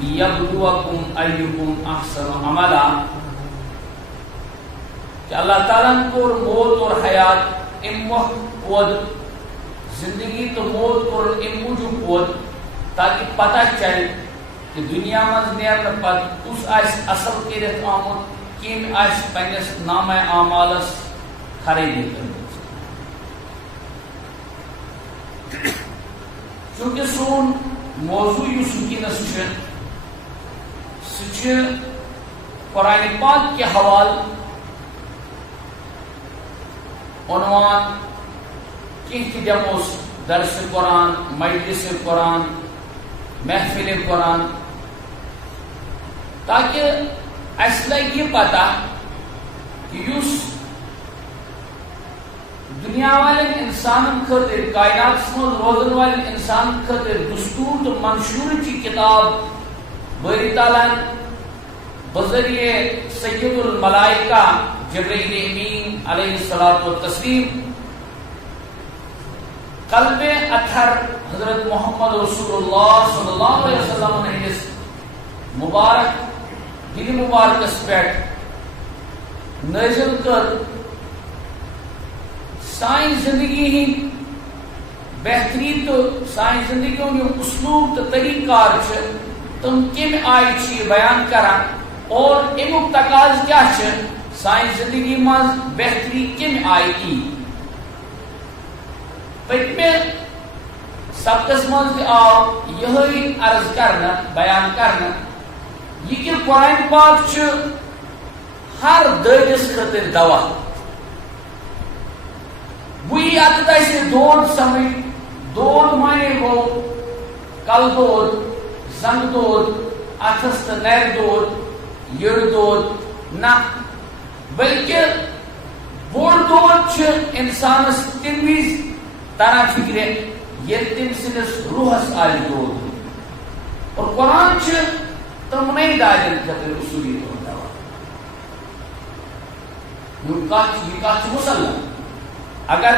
لِيَبْلُوَكُمْ أَيُّكُمْ أَحْسَنُ عَمَلًا کہ اللہ تعالیٰ کور موت اور حیات ام وقت پود زندگی تو موت اور ام موجود پود تاکہ پتہ چل کہ دنیا مز نیرن پت اس اصل کرت آمد کم پنس نامہ اعمالس خرابی کرمت چونکہ سون موضوع اس ونکس سہ قرآن پاک کے حوالہ عنوان کینٛہہ دموس درس قرآن مجلس قرآن محفل قرآن تاکہ اس لگ یہ پتہ کہ اس دنیا والن انسان خاطر کائنات من روزن والن انسان خاطر دستور تو منشور کی کتاب باری تعالیٰ بذریعہ سید الملائکہ جبرائیل امین علیہ الصلوۃ والتسلیم قلب اطہر حضرت محمد رسول اللہ صلی اللہ علیہ وسلم ہندس مبارک دل مبارکس پہ نازل کر سائن زندگی ہی بہترین تو سائن زندگی ہند اسلوب تو طریقہ کار تم کم آئی بیان کران اور امیک تقاض کیا سائن زندگی مز بہتری کم آئی کی پتمے سبقس مز آو یہ عرض کرنا بیان کرنا یہ کہ قرآن پاک ہر دٲدِس خاطر دوا وہی اتھ سے دود سمجھ دود مانے گو کل دود زنگ دود اتھس تو نر دود یڑ دود نہ بلکہ بوڑ دود انسانس تم وز تران فکر یل تم سندس روحس آج دود اور قرآن تمنے دادن خاطر اصولی طور دوا یہ مسلم اگر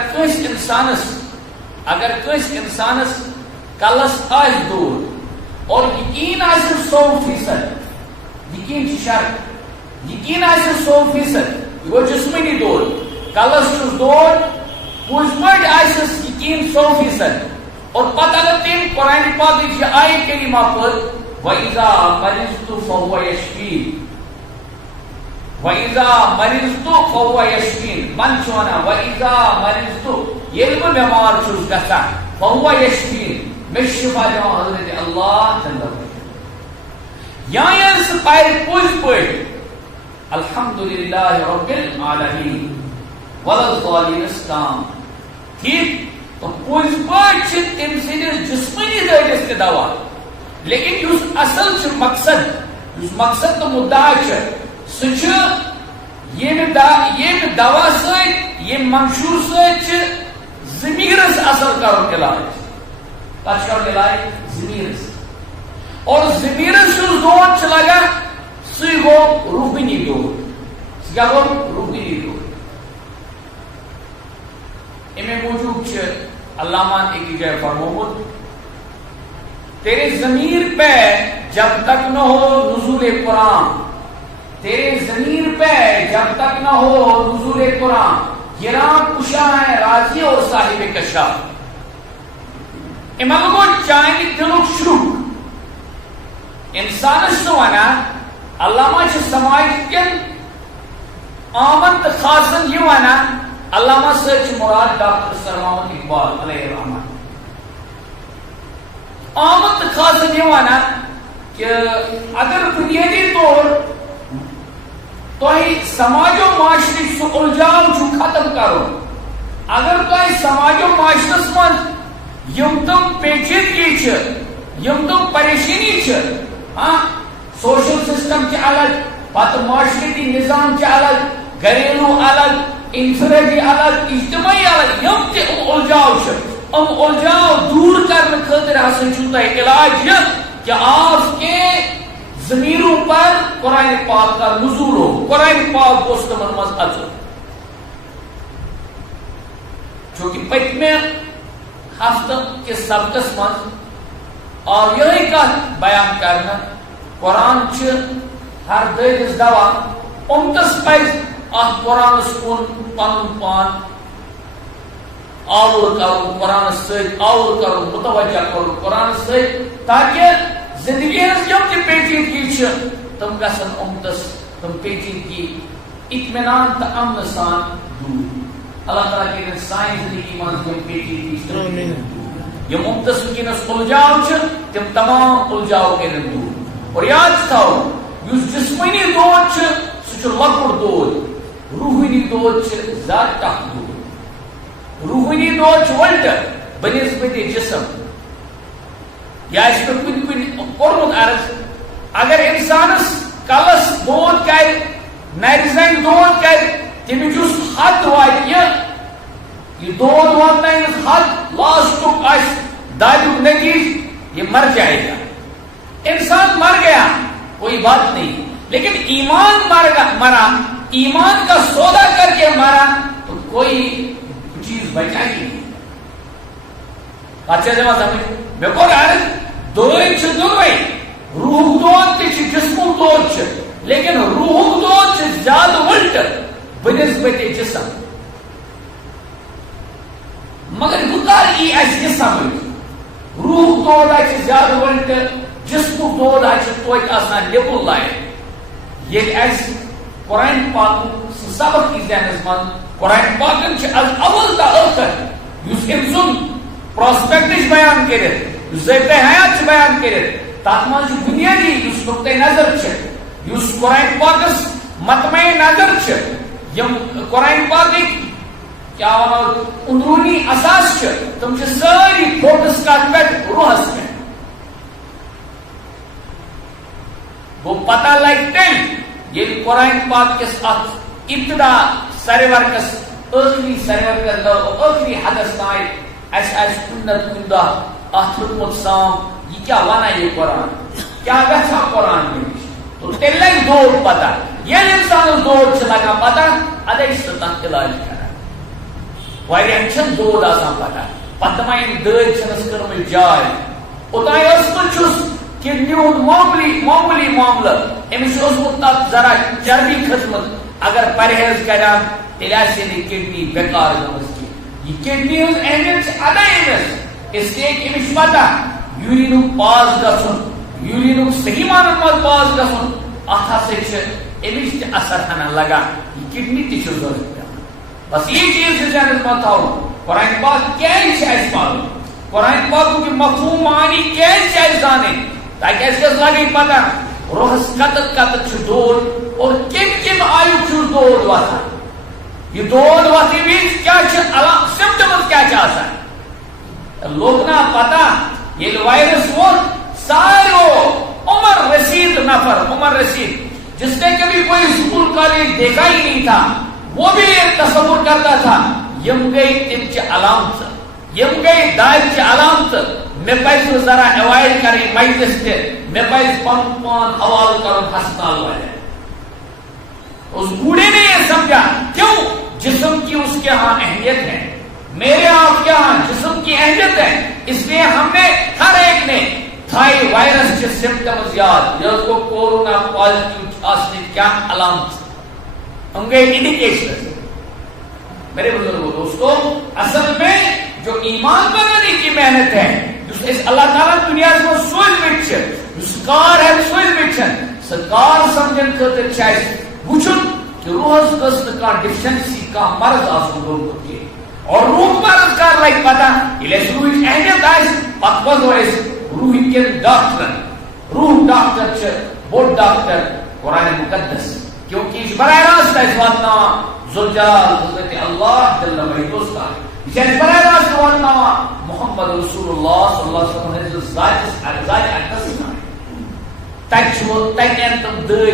کس انسانس کلس آج دود اور یقین آسن 100%، یقین شرط یقین آسن 100%، یہ جسمانی دود کلس دود پوز پہ آسس یقین 100%، اور پتہ اگر تم قرآن پاک کی آیت کریمہ پر وَإِذَا مَرِضْتُ فَهُوَ يَشْفِينِ وَإِذَا مَرِضْتُ فَهُوَ يَشْفِينِ من چھونا وَإِذَا مَرِضْتُ یل میں بیمار چھس گژھان فَهُوَ يَشْفِينِ میں شفا دِوان حضرت اللہ جل وعلا یا یل سے پائے پوز پٲٹھۍ الحمدللہ رب العالمین وَلَلظَّالِمِ اسلام ٹھیک تو پوز پٲٹھۍ تم سندس جسمانی دٲدِس تہِ دوا لیکن اس اصل مقصد تو مدعا سہ دوا ست منشور ست ضمیرس اثر کرن علاج کت کرن علاج ضمیرس اور ضمیرس دود لگان سی گو روحانی دود کیا گو روحانی دود امے موجود علامہ ایک جگہ فرمود تیرے ضمیر پہ جب تک نہ ہو نزول قرآن تیرے ضمیر پہ جب تک نہ ہو نزول قرآن گراں کشا ہے راضی اور صاحب کشاف امام کو چاہیے دلک شروع انسان سوانا علامہ سماج کن آمد خاصن یہ وانا علامہ سچ مراد ڈاکٹر سلمان اقبال علیہ الرحمہ آمد خاص یہ وانا کہ اگر بنیادی طور تو سماج و معاشرے سہ الجھاؤ ختم کرو اگر تو سماج و معاشرس من یم تم پیچیدگی یم تم پریشانی ہاں سوشل سسٹم کے الگ پتہ معاشرتی نظام کے الگ گھریلو الگ انفرادی الگ اجتماعی الگ یم تہ الجھاؤ الجھاؤ دور کرنے خاطر ہسا چھو تہ علاج یہ کہ آپ کے ضمیروں پر قرآن پاک کا نزول ہو قرآن پاک گوش تمن مز اثر چونکہ پتمے ہفتہ کے سبقس مز اور یہی کت بیان کرنا قرآن ہر دٲدِس دوا اُمتس پَزِ اتھ قرآنس کُن پنُن پان آوُر کرُن قرآنس سۭتۍ آوُر کرُن متوجہ کرُن قرآنس سۭتۍ تاکہ زندگی ہٕنٛز یِم تہِ پیچیدگی چھِ تِم گژھن اُمتس تِم پیچیدگی اطمینان تہٕ امنہٕ سان دوٗر اللہ تعالیٰ کٔرِنۍ سانہِ زندگی منٛز یِم پیچیدگی یِم اُمتس وٕنکیٚنس اُلجاو چھِ تِم تمام اُلجاو کٔرِنۍ دوٗر اور یاد تھاوُن یُس جسمٲنی دود چھُ سُہ چھُ لۄکُٹ دود روحٲنی دود چھُ زیادٕ ٹکھ دود روحٲنی دود چھُ وٕلٹہٕ بنسبتِ جسم یہ آسہِ مےٚ کُنہِ کُنہِ کوٚرمُت عرض اگر انسانس کلس دود کرِ نرِ زنہِ دود کرِ تٔمِس یُس حد واتہِ یہ دود واتنٲیِس حد لاسٹُک آسہِ دادیُک نتیجہ یہ مر جائے گا انسان مر گیا کوئی بات نہیں لیکن ایمان مرا ایمان کا سودا کر کے مرا تو کوئی چیز بچا ہی نہیں اچھا جمع سمجھ میں کو عرض دود دونوے روح دود تہ جسم دود لیکن روح دود زیادہ الٹ بنسبت جسم مگر بکار ای یہ سمجھ روح دود زیادہ الٹ جسم دود توتہ آسان لبل لائن یہ قرآن پاک سبق کی ذہنس من قرآن پاکن اول تا ٲخر یُس أمۍ سُنٛد پراسپیکٹٕچ بیان کٔرِتھ یُس ذٲیقہٕ حیات چھُ بیان کٔرِتھ تتھ منٛز چھُ بُنیٲدی یُس نقطۂ نظر چھُ یُس قرآن پاکس مطمع نظر چھُ یِم قرآن پاکٕکۍ کیاہ ونو اندروٗنی اساس چھِ تِم چھِ سٲری فوکس کتھ پٮ۪ٹھ روحس پٮ۪ٹھ گو پتہ لگہِ تیٚلہِ ییٚلہِ قرآن پاک کِس اتھ ابتدا سرورکس ٲخری سرورکس ٲخری حدس تانۍ اسہِ آسہِ کُنہِ نتہٕ کُنہِ دۄہ اتھ ہیوٚتمُت سام یہِ کیاہ ونان یہِ قرآن کیاہ گژھِ قرآن مےٚ نِش تو تیٚلہِ لگہِ دود پتہ ییٚلہِ اِنسانس دود چھِ لگان پتہ ادے چھِ سُہ تتھ علاج کران واریاہن چھنہٕ دود آسان پتہ پتہٕ دپان یِم دٲدۍ چھنس کٔرمٕژ جاے اوٚتانۍ ٲسمٕژ چھُس کہ میون معمولی معاملہ أمِس چھُ اوسمُت تتھ ذرا چربی کھٔژمٕژ اگر پرہیز کران تیٚلہِ آسہِ نہٕ کڈنی بیکار گٔمٕژ کینٛہہ یہ کڈنی ہٕنٛز اہمیت چھِ ادا أمِس اسلیے أمِس چھُ پتہ یوریٖنُک پاس گژھُن یوریٖنُک صحیح مانن منٛز پاس گژھُن اتھ ہسا چھِ أمِس تہِ اثر ہنا لگان یہ کڈنی تہِ چھِ ضروٗرت پیوان بس یہ چیز چھُ ذہنس منٛز تھاوُن قرآن پاک کیازِ چھِ اَسہِ پرُن قرآن پاکُک یہِ مفہوٗم معانی کیازِ چھِ اَسہِ زانٕنۍ تاکہ اَسہِ گژھِ لگٕنۍ پتہ روحس کتت کتت چھُ دود اور کمہِ آیُک چھُ دود وتھان یہ دود وتھِ وِزِ کیاہ چھِ سمپٹمز کیاہ چھِ آسان لوگ نا پتہ ییٚلہِ وائرس ووت سارو عمر رسید نفر عمر رسید جس نے کبھی کوئی اسکول کالج دیکھا ہی نہیں تھا وہ بھی ایک تصور کرتا تھا یم گئی تم چ علامت یم گئی دائر چ علامت میں پزِ ذرا اوائڈ کریں مجلس تہ میں پزِ پن پان حوالہ کرن ہسپتال والے اس بوڑھے نے یہ سمجھا کیوں جسم کی اس کے ہاں اہمیت ہے میرے آپ کے ہاں جسم کی اہمیت ہے اس لیے ہم نے ہر ایک نے تھائی وائرس کے سمپٹمز یاد جس کو کورونا پازیٹیو آسنے کیا علامت ہم گئے انڈیکیشن میرے بزرگوں دوستو اصل میں جو ایمان بنانے کی محنت ہے اللہ تعالیٰ دنیا کو سوچ بچ کار ہے سوچ بچن سکار سمجھن خاطر چاہیے وچن کہ روحس گژھِ نہٕ کانٛہہ ڈیفیشنسی کانٛہہ مرض آسُن گوٚمُت کینٛہہ اور روح مرض کر لگہِ پتہ ییٚلہِ اَسہِ روحٕچ اہمیت آسہِ پتہٕ وَنو أسۍ روحٕکۍ کٮ۪ن ڈاکٹرن روح ڈاکٹر چھِ بوٚڑ ڈاکٹر قرآن مقدس کیونکہ یہِ چھُ براہ راست اَسہِ واتناوان ذوالجلال حضرت اللہ جل مجدُس تام یہ چھِ براہ راست واتناوان محمد رسول اللہ صلی اللہ علیہ وسلم ہٕنٛدِس ذاتس اقدس تام تتٮ۪ن تِم دٲدۍ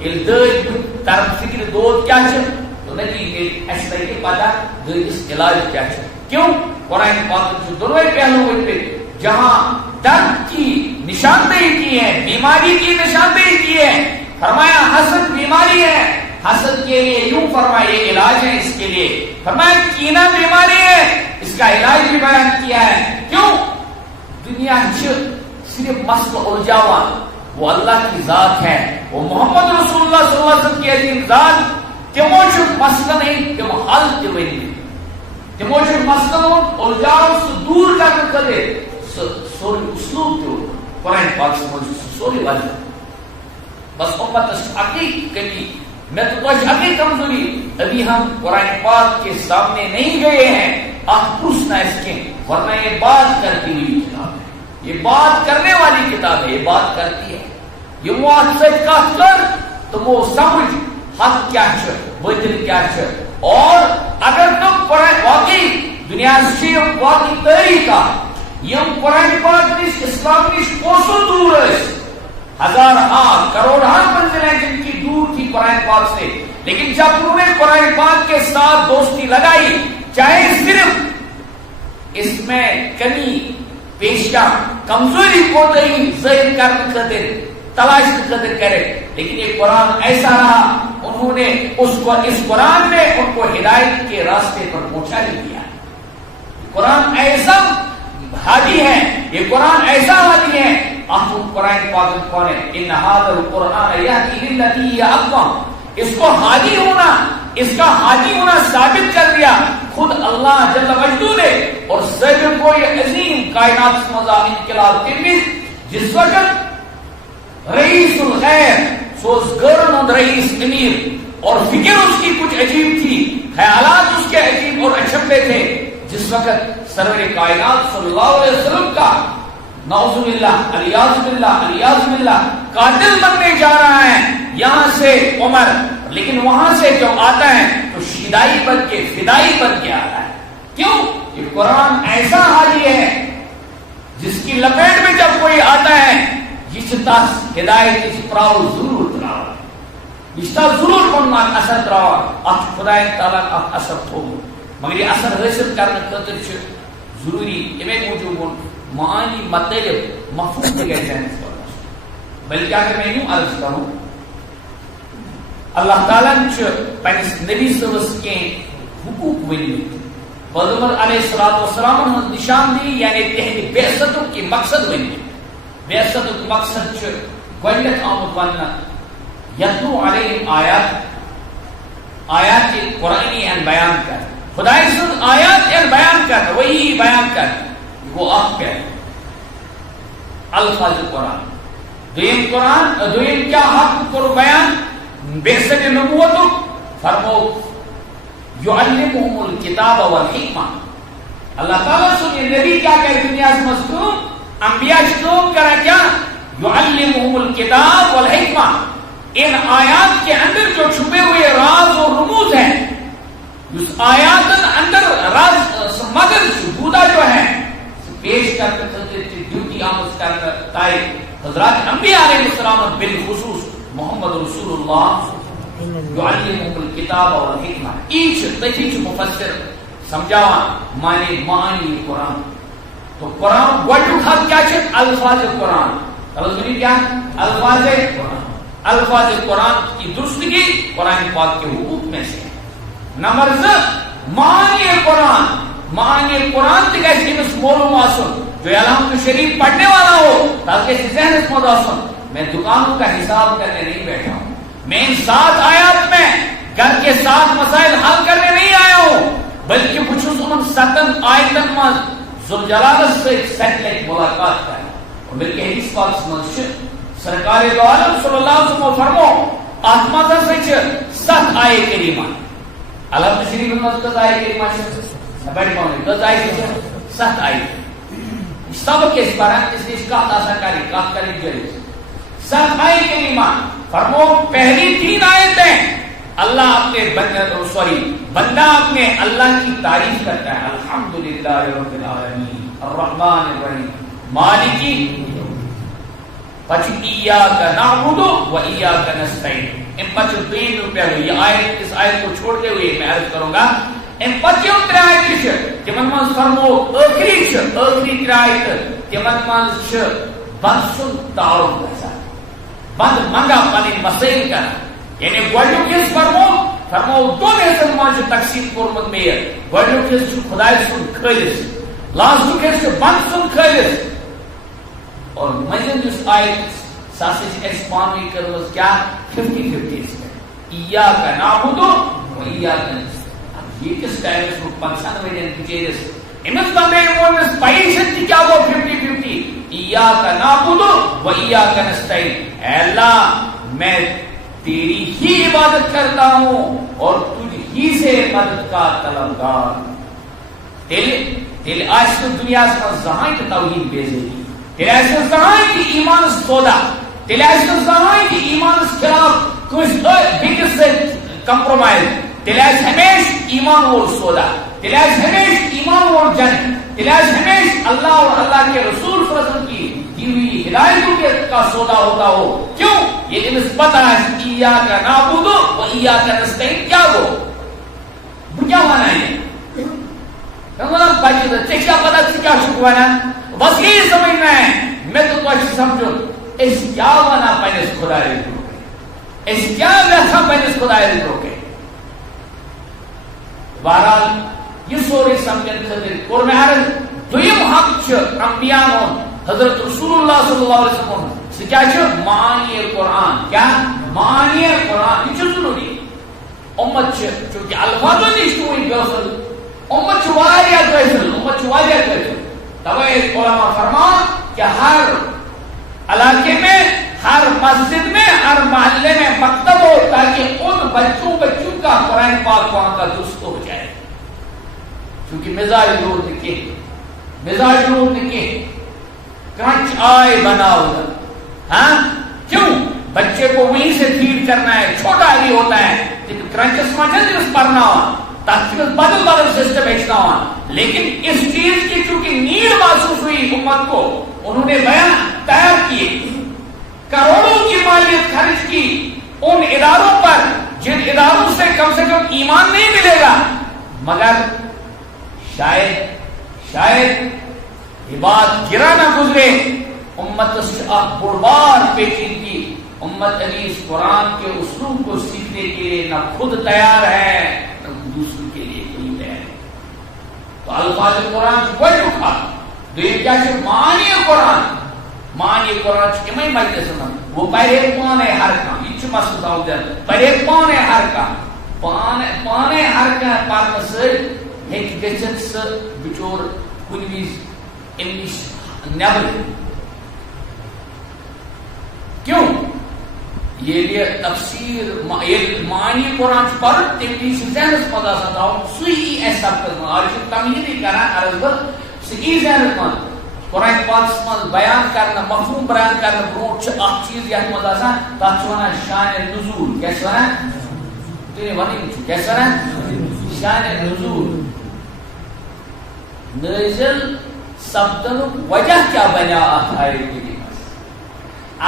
ییٚلہِ دٲدۍ طرف فکر دود کیٛاہ چھِ تو نتیجہ اَسہِ لگہِ پتہ دٲدِس علاج کیٛاہ چھُ کیوں قرآن پاکن چھُ دۄنوے پہلو ؤنۍمٕتۍ جہاں درد کی نشاندہی کی ہے بیماری کی نشاندہی کی ہے فرمایا حسد بیماری ہے حسد کے لیے یوں فرمایا یہ علاج ہے اس کے لیے فرمایا کینہ بیماری ہے اس کا علاج بھی بیان کیا ہے کیوں دنیا صرف مسئلہ الجھاوان وہ اللہ کی ذات ہے، وہ محمد رسول اللہ صلی اللہ علیہ وسلم کی عظیم ذات. تمو مسئلہ نہیں، تم حل تین تمو مسئلہ الجاؤ سہ دور کرنے خاطر سوری اسلوب تہ قرآن پاک سوری وجہ. بس امتس اکی کمی میں تو اکی کمزوری، ابھی ہم قرآن پاک کے سامنے نہیں گئے ہیں. آپ پوچھنا اس کے، ورنہ یہ بات کرتی ہوئی کتاب ہے، یہ بات کرنے والی کتاب ہے، یہ بات کرتی ہے. یہ موت سے کر تو وہ سمجھ حق کیا ہے باطل کیا ہے. اور اگر تم قرآن واقعی دنیا سے واقعی طریقہ یم قرآن پاک نش اسلام نش کوسو دور ہے، ہزار کروڑ منزلیں جن کی دور تھی قرآن پاک سے، لیکن جب انہوں نے قرآن پاک کے ساتھ دوستی لگائی، چاہے صرف اس میں کمی پیشہ کمزوری کو ظاہر کرنے خاطر تلاش خاطر کرے، لیکن یہ قرآن ایسا رہا، انہوں نے اس قرآن میں ان کو ہدایت کے راستے پر پہنچا دیا. قرآن ایسا ہادی ہے، یہ قرآن ایسا ہادی ہے. آپ قرآن پاک کون ہے؟ ان ھذا القرآن یہدی للتی ہی اقوم. اس کو ہادی ہونا، اس کا ہادی ہونا ثابت کر دیا خود اللہ جل مجدو نے. اور سب کو یہ عظیم کائنات مزا انقلاب ترمیز جس وقت رئیس الخیر سوز گورن رئیس امیر، اور فکر اس کی کچھ عجیب تھی، خیالات اس کے عجیب اور اچھبے تھے. جس وقت سرور کائنات صلی اللہ علیہ وسلم کا نعوذ باللہ الیاذ باللہ الیاذ باللہ قاتل بننے جا رہا ہے یہاں سے عمر، لیکن وہاں سے جو آتا ہے تو شدائی بن کے فدائی بن کے آتا ہے. کیوں؟ یہ قرآن ایسا حاجی ہے جس کی لپیٹ میں جب کوئی آتا ہے جس تاس ہدایت اس پراؤ ضرور تراؤ اس ضرور بننا اثر تراؤ ات خدا تعالیٰ ات اثر تھو، مگر یہ اثر حاصل کرنے خاطر ضروری امے موجود معانی مطلب مفہوم کے گئے ہیں. بلکہ اگر میں یوں عرض کروں، اللہ تعالیٰ نے پنس نبی صبح کے حقوق ونمت پیغمبر علیہ السلام نشان دی، یعنی تہندِ بعثت کی مقصد ونمت. بعثت مقصد گۄڈنیٚتھ آمُت وننہٕ یتلو علیہم آیات قرآنی ان بیان کر، خدای سن آیات ان بیان کر، وہی بیان کر. وہ آپ کیا الفاظ قرآن دویم قرآن دویم کیا حق کو بیان بعثت نبوت فرمو یعلمہم الکتاب والحکمہ. اللہ تعالیٰ سن یہ نبی کیا کہ دنیا سے مذکور انبیاء شروع کرا کیا یعلمہم الکتاب والحکمہ. ان آیات کے اندر جو چھپے ہوئے راز اور رموز ہیں، اس آیات اندر راز مگر بودا جو ہے پیش کرتے تھے ڈیوٹی آمد کرنے تائے حضرات انبیاء علیہ السلام بالخصوص محمد رسول اللہ یعلمہم الکتاب والحکمہ. ایچ تیچ مفسر سمجھاوا معنی قرآن. تو قرآن گوڑیو حق کیا چھے؟ الفاظ قرآن. تلزمینی کیا؟ الفاظ قرآن. الفاظ قرآن کی درستگی قرآن پاک کے حقوق میں سے. نمبر 2 معنی قرآن. معنی قرآن تک اس معلوم آسن جو الحمد شریف پڑھنے والا ہو تاکہ ذہن اس مدد آسن. میں دکانوں کا حساب کرنے نہیں بیٹھا ہوں، میں ان 7 آیات میں گھر کے 7 مسائل حل کرنے نہیں آیا ہوں، بلکہ کچھ ان 7 آیتن میں ذوالجلال سے سیٹلائٹ ملاقات کریں. اور بلکہ حدیث پاک سمجھ سرکار دو عالم صلی اللہ علیہ وسلم فرمو آتما دا سچ 7 آئے کریمہ الحمد شریف میں 10 آئے کریمہ بیٹھ پاؤں 10 آئے 7 آئے سب کے اس پر اس نے اس کا تاسا کری جلی 7 آئے کریمہ فرمو پہلی 3 آیتیں اللہ اپنے بندہ اپنے اللہ کی تعریف کرتا ہے. الحمدللہ رب العالمین الرحمن الرحیم مالکی پچھ ایاک نعبد و ایاک نستعین. ان پچھ 3 روپے ہوئی یہ آیت اس آیت کو چھوڑتے ہوئے میں عرض کروں گا ان پچھوں 3 آیت تمن من فرمو آخری 3 آیت تمن من بند سن تعارف گژھان بند منگا پنن مسائل کر یعنی گوڑیو کس فرمو 2 حصن من تقسیم کورمت میر. گوڑیو کس خدای سن خالص، لاسٹو کس بند سن خالص، اور مجھے جس آیت ساسج اسپانوی کرمز کیا 50-50 ایاک نعبد و ایاک نستعین. یہ کس ٹائم اس کو 95 ورین بچیرس امت بندے مونس پیشن کیا وہ 50-50 ایاک نعبد و ایاک نستعین. اے اللہ میں تیری ہی عبادت کرتا ہوں اور تجھ ہی سے مدد کا طلبگار. تیل آج دنیا سے زہاں کی توحید بیزی تیل آج زہاں کی ایمان سودا تیل آج زہاں کی ایمان خلاف کچھ بیکس سے کمپرومائز تیل آج ہمیش ایمان اور سودا تیل آج ہمیش ایمان اور جن تیل آج ہمیش اللہ اور اللہ کے رسول صلی اللہ علیہ وسلم کی دی ہوئی ہدایتوں کا سودا ہوتا ہو. کیوں؟ یہ نسبت ہے ایاک نعبد و ایاک نستعین. کیا وہ کیا مانا ہے بچے کیا پتا کیا شکوانا بس یہی سمجھنا ہے. میں تو اچھی سمجھو اس کیا وانا پہنس خدا رکھو کے اس کیا ویسا پہنس خدا رکھو کے. بہرحال یہ سوری سمجھن خاطر اور میں ہر دویم حق انبیاء حضرت رسول اللہ صلی اللہ علیہ وسلم سے کیا معانی قرآن. کیا معانی قرآن یہ ضروری امت چونکہ الفاظ نہیں ہوئی بیوصل امت واریہ فیصل امت واریہ فیصل. توے علماء فرمان کہ ہر علاقے میں ہر مسجد میں ہر محلے میں مکتب ہو تاکہ ان بچوں کا قرآن پاک وہاں کا درست ہو جائے. کیونکہ مزاج لوگ کے کرنچ آئے بنا ہوگا. ہاں کیوں بچے کو وہیں سے فیڈ کرنا ہے چھوٹا ہی ہوتا ہے لیکن کرنچ سمجھ پڑھنا ہوا بدل سسٹم بیچنا ہوا. لیکن اس چیز کی چونکہ نیڈ محسوس ہوئی امت کو انہوں نے بیان تیار کیے کروڑوں کی مالیت خرچ کی ان اداروں پر جن اداروں سے کم ایمان نہیں ملے گا. مگر شاید یہ بات گرا نہ گزرے امت سے بڑبار پیچیدگی امت علی اس قرآن کے اسلوب کو سیکھنے کے لیے نہ خود تیار ہے نہ دوسروں کے لیے کوئی تیار ہے. تو الفاظ قرآن وجہ کھا تو یہ کیا کہ معنی قرآن چکمائی مجھتے سنا وہ پہلے پانے ہر کام یہ چھو مسئلہ داؤ دیا پہلے پانے ہر کام پانے ہر کام پانے سے ایک گچت سے بچور کنویز انگلیش نیبر. کیوں یہ لیے تفسیر معنی قرآن پر تنگلیش زینس مدہ ساتھاؤں سوئی ایسا کرنا آرشن تمہیدی کرنا عرض بل سکی زینس مدہ قرآن پاک سمجھ بیان کرنا مفہوم بیان کرنا بروٹ چھ اک چیز یا مدہ سا تاچوانا شان نزول کیسے وانا تیرے وانی مجھو کیسے وانا شان نزول نزل سبتن وجہ کیا بنا آتھائی کے لیے.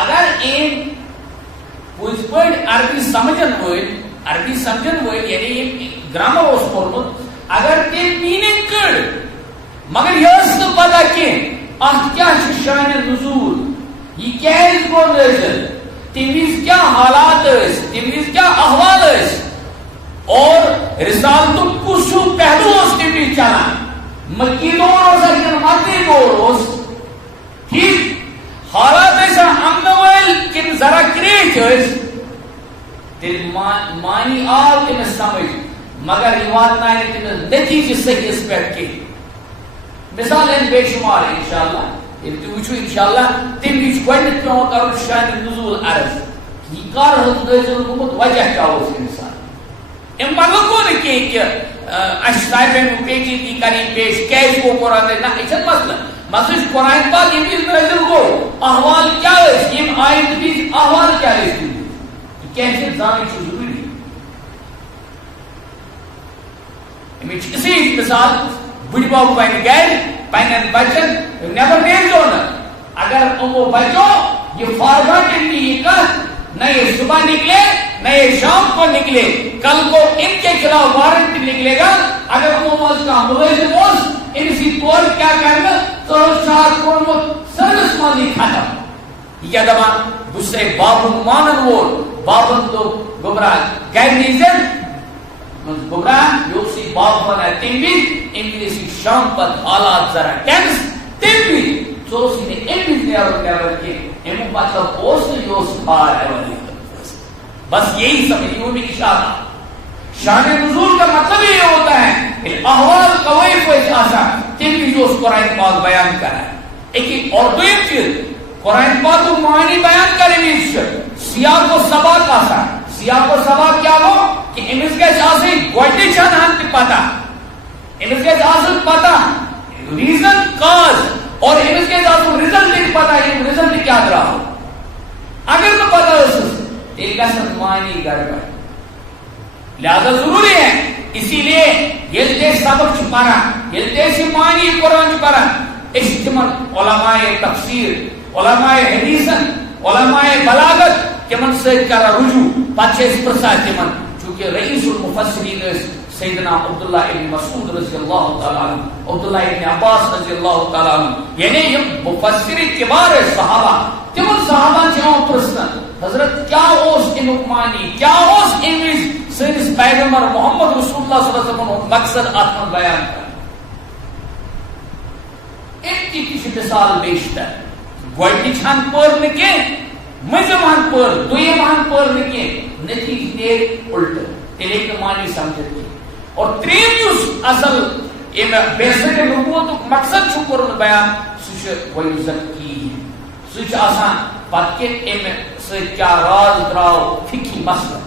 اگر این پوچھ پوچھ عربی سمجھن ہوئے یعنی گرامر اس پورمت اگر تی میننگ کر مگر یہ اس تو پتا کہ آت کیا شان نزول یہ کیا ہے اس کو نزل تیمیز کیا حالات اس تیمیز کیا احوال اس اور رسالتوں کسو پہلو اس تیمیز چلا مکی دور ہو سکتے مکی دور ہو ٹھیک حالات ایسا امنویل کن ذرا کریٹ ہے تیل معنی آل تیل سمجھ مگر یہ بات نہ ہے تیل نتیجہ صحیح اس پیٹ کے مثال ہے بے شمار ہے انشاءاللہ تو وچھو انشاءاللہ تیم بیچ گوڑنت میں ہوتا ہے شان نزول عرض یہ کار حضرت نزول حکومت وجہ کیا ہو اس انسان ام ملکو نے کہ اشتائی میں پیچی دی کری پیش کیس کو قرآن دے نا ایچن مسئلہ قرآن پاک یہ بھی نزل کو احوال کیا ہے یہ آیت بھی احوال کیا ہے کیسے زانی چیز ضروری ہے اسی مثال بڑی باؤ پہنے گئے پہنے بچن نیبر نیل دونا اگر امو بچو یہ فارغات ان کی یہ کہا نہ یہ صبح نکلے نہ یہ شام کو نکلے کل کو ان کے خلاف وارنٹ نکلے گا اگر امو موز کا ملازم موز ان سی طور کیا کرنا تو شاہد کونمت سرس مالی کھانا یہ دمان دوسرے بابن مانن وول بابن تو گمراہ غیر نیزن گمراہ جو سی باب بنا تیمی انگلیسی شام پر حالات ذرا ٹینس تیمی تو سی نے انگلیس نیارو نیارو کے امیک مطلب اس بار بس یہی سمجھیے بھی اشارہ. شان نزول کا مطلب یہ ہوتا ہے کہ احوال قوائف آسان تم جو قرآن پاک بیان کرا ایک اور دویم چیز قرآن پاک کو معنی بیان کرے سیاق و سباق آسان. سیاق و سباق کیا ہو کہ امس گژھِ آسٕنۍ گۄڈنِچ ہن تہِ پتہ امس گژھِ آسُن پتہ ریزن کاز اور امس گژھِ آسُن رِزلٹ تہِ پتہ یِم رِزلٹ کیٛاہ درٛاو. اگر نہٕ پتہ ٲسٕس تیٚلہِ گژھن معنی گڑبڑ. لہذا ضروری ہے اسی لیے ییٚلہِ تہِ سبق چھِ پران ییٚلہِ تہِ أسۍ معنی قرآن چھِ پران أسۍ چھِ تِمن علماء تفسیر علماء حدیثن علماء بلاغت تمن سۭتۍ کران رجوع پتہٕ چھِ أسۍ پرژھان تمن چونکہ رئیس المفسرین ٲسۍ سیدنا عبداللہ ابن مسعود رضی اللہ تعالیٰ عنہ عبداللہ ابن عباس رضی اللہ تعالیٰ عنہ یعنی یم مفسر کبار صحابہ تمن صحابہ چھِ یوان پرژھنہٕ حضرت کیا اوس امیُک معنی کیا اوس امہِ وِزِ سٲنِس پیغمبر محمد رسول اللہ صلی اللہ علیہ وسلم مقصد اتھ منٛز بیان کران. امہِ تہِ چھِ مثال بیشتر گۄڈنِچ ہن پٔر نہٕ کینٛہہ مٔنٛزِم ہن پٔر دوٚیِم ہن پٔر نہٕ کینٛہہ نتیجہ نیرِ الٹہٕ تیٚلہِ ہیٚکہِ نہٕ معنی سمجھِتھ کینٛہہ. اور ترٛیٚیِم یُس اصل امہِ بیسٕکۍ نبوتُک مقصد چھُ کوٚرمُت بیان سُہ چھُ وَیُزَکِّیہِم سُہ چھُ آسان پتہٕ کہِ امہِ سۭتۍ کیٛاہ راز درٛاو فِقہی مسلہٕ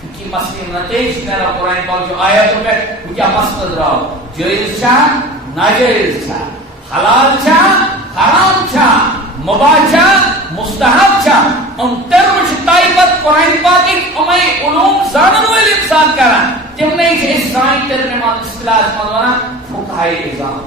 فِقہی مسلہٕ یِم نتٲیج چھِ نیران قرآن پاک چہِ آیاتو پٮ۪ٹھ وۄنۍ کیٛاہ مسلہٕ درٛاو جٲیز چھا ناجٲیز چھا حلال چھا حرام چھا مباح چھا مستحب چھا ٹرم چھِ طے پتہٕ قرآن پاکٕکۍ یِمے علوم زانن وٲلۍ انسان کران تمنے چھِ أسۍ سانہِ ٹرمہِ منٛز اصطلاحس منٛز ونان فقہاء اعظام.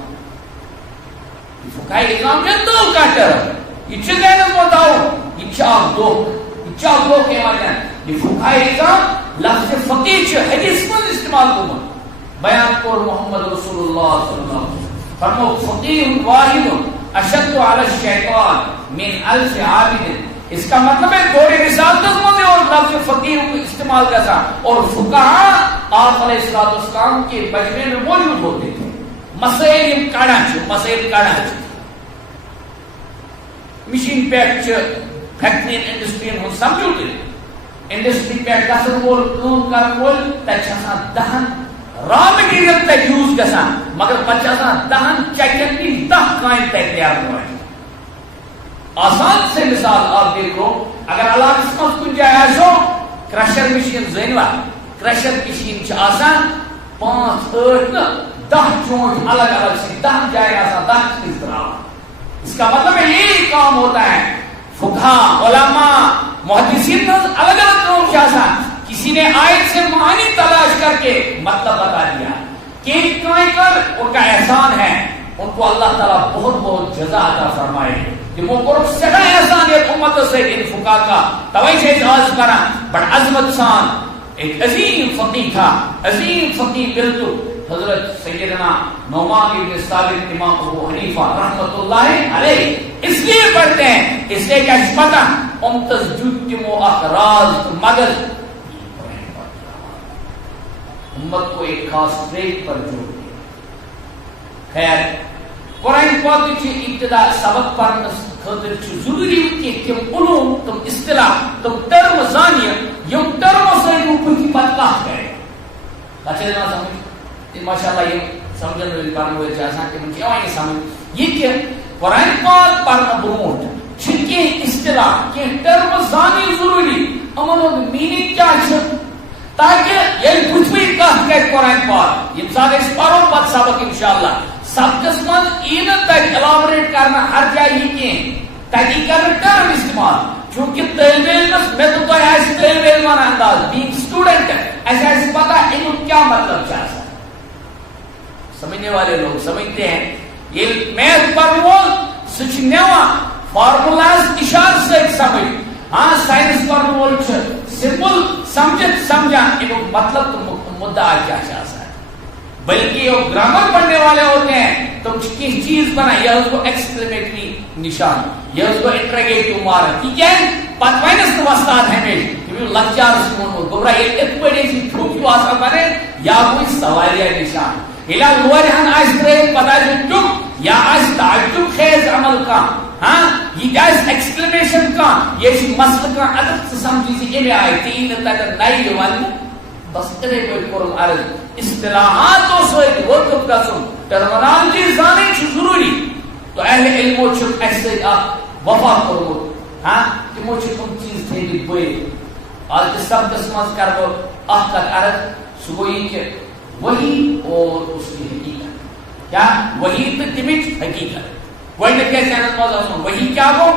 فقہاء اعظام چھِ نٔو کانٛہہ ٹرم یہ چھِ ذہنس منٛز تھاوُن یہ چھِ اکھ دۄہ کیٚنٛہہ وَنان یہ فقہاء اعظام لفظ فقیہ چھُ حدیث منٛز استعمال گوٚمُت بیان کوٚر محمد رسول اللہ صلی اللہ علیہ وسلم فرمو فقیہ واحد اشد علی الشیطان من الف عابد. اس کا مطلب ہے تھوڑے رسالتس منٛز اور لفظ فقیہ استعمال گژھان اور فقہاء آپ علیہ السلام کے مجمع میں موجود ہوتے تھے. مسائل یم کڑان چھِ مسائل کڑان چھِ مشین پٮ۪ٹھ چھِ فیکٹری انڈسٹرین ہُنٛد سمجھو تُہۍ انڈسٹری پٮ۪ٹھ گژھن وول کٲم کرن وول تتہِ چھِ آسان 10 را مٹیریل تتہِ یوٗز گژھان مگر پتہٕ چھِ آسان 10 چکٮ۪ن نِش 10 کامہِ تتہِ نیرن واجہِ. آسان سے مثال آپ دیکھ لو اگر علاقس منٛز کُنہِ جایہِ آسو کرشر مشین زٲنوا کرشر مشین چھِ آسان 5 8 نہٕ 10 چونٛٹھ الگ الگ چھِ 10 جایہِ آسان 10 چیٖز تراوان. اس کا مطلب ہے یہی کام ہوتا ہے. فقہاء علماء محدثین الگ الگ کام چھِ آسان. کسی نے آیت سے معنی تلاش کر کے مطلب بتا دیا کہ کر ان کا احسان ہے ان کو اللہ تعالیٰ بہت بہت جزا عطا فرمائے. تمو کوٚرُکھ سٮ۪ٹھاہ احسان یتھ اُمتس سۭتۍ ان فقہاء کا توے چھِ أسۍ آز کران بڑٕ عظمت سان. ایک عظیم فقیہ تھا عظیم فقیہ بلتو حضرت سیدنا نعمان بن ثابت امام ابو حنیفہ رحمۃ اللہ علیہ. اس لیے پڑھتے ہیں اس لیے کیا پتہ امتس جُت تمو اکھ راز مگر امت کو ایک خاص ٹریک پر جوڑ دیا. خیر قرآن پاک کی ابتدا سبق پڑھنس خاطر ضروری کہ تم علوم تم اصطلاح تم ٹرم زانیہ یم ٹرم سۭتۍ پتہ کتھ کرے اچھا سمجھ ماشاء اللہ یہ سمجھن وٲلۍ پرن وٲلۍ چھِ آسان تمن چھِ یِوان یہِ سمجھ یہ کہ قرآن پاک پرنہٕ برونٛٹھ چھِ کینٛہہ اصطلاح کینٛہہ ٹرم زانٕنۍ ضروری یِمن ہُنٛد میٖنِنٛگ کیٛاہ چھُ تاکہ ییٚلہِ بٕتھِ کتھ کرِ قرآن پاک ییٚمہِ ساتہٕ أسۍ پرو پتہٕ سبق انشاءاللہ سبقس منٛز یی نہٕ تتہِ ایلابریٹ کرنہٕ ہر جایہِ یہِ کینٛہہ تتہِ یی کرنہٕ ٹرم استعمال چونکہ طالب علمس مےٚ تہٕ تۄہہِ آسہِ طالب علمن انداز بیٖنگ سٹوڈنٹ اسہِ آسہِ پتہ امیُک کیٛاہ مطلب چھُ آسان. سمجھنے والے لوگ سمجھتے ہیں یہ میتھ پڑھن وول سُہ چھُ نِوان فارمولاز اشارٕ سۭتۍ سمجھ. ہاں سائنس پڑھن وول چھُ سمپل سمجھت سمجھان امیُک مطلب تو مدعا کیا چھُ آسان. بلکہ یہ گرامر پڑھنے والے ہوتے ہیں تم کس چیز بنائے یہ اس کو ایکسکلیمیٹری نشان یہ اس کو انٹرگیٹو مارک یہ کیا ہے پتہ وینس تو استاد ہمیشہ کہ لکچار سمون گبرا یہ ات پڑے سی ٹھوک آسان بنے یا کوئی سوالیہ نشان الا لور ہن آس ترے پتہ جو چپ یا آس تعجب خیز عمل کا ہاں یہ ایکسپلینیشن کان یہ مسئلہ کان اگر سمجھی امی آئی تین تک نئی ون بس اتنے پہ کورم عرض اصطلاحات سۭتۍ وقف گژھُن ٹرمنالوجی زانٕنۍ ضروری تو اہل علمو اس وفا کورمت ہاں تمو تم چیز تھٲیمٕتۍ بٔرِتھ آج کے سبقس مز کر کت عرض سہ گو یہ کہ وہی اور اس کی حقیقت کیا وہی تو تمچ حقیقت گۄڈنِکِس چینس مز آسن وہی کیا گو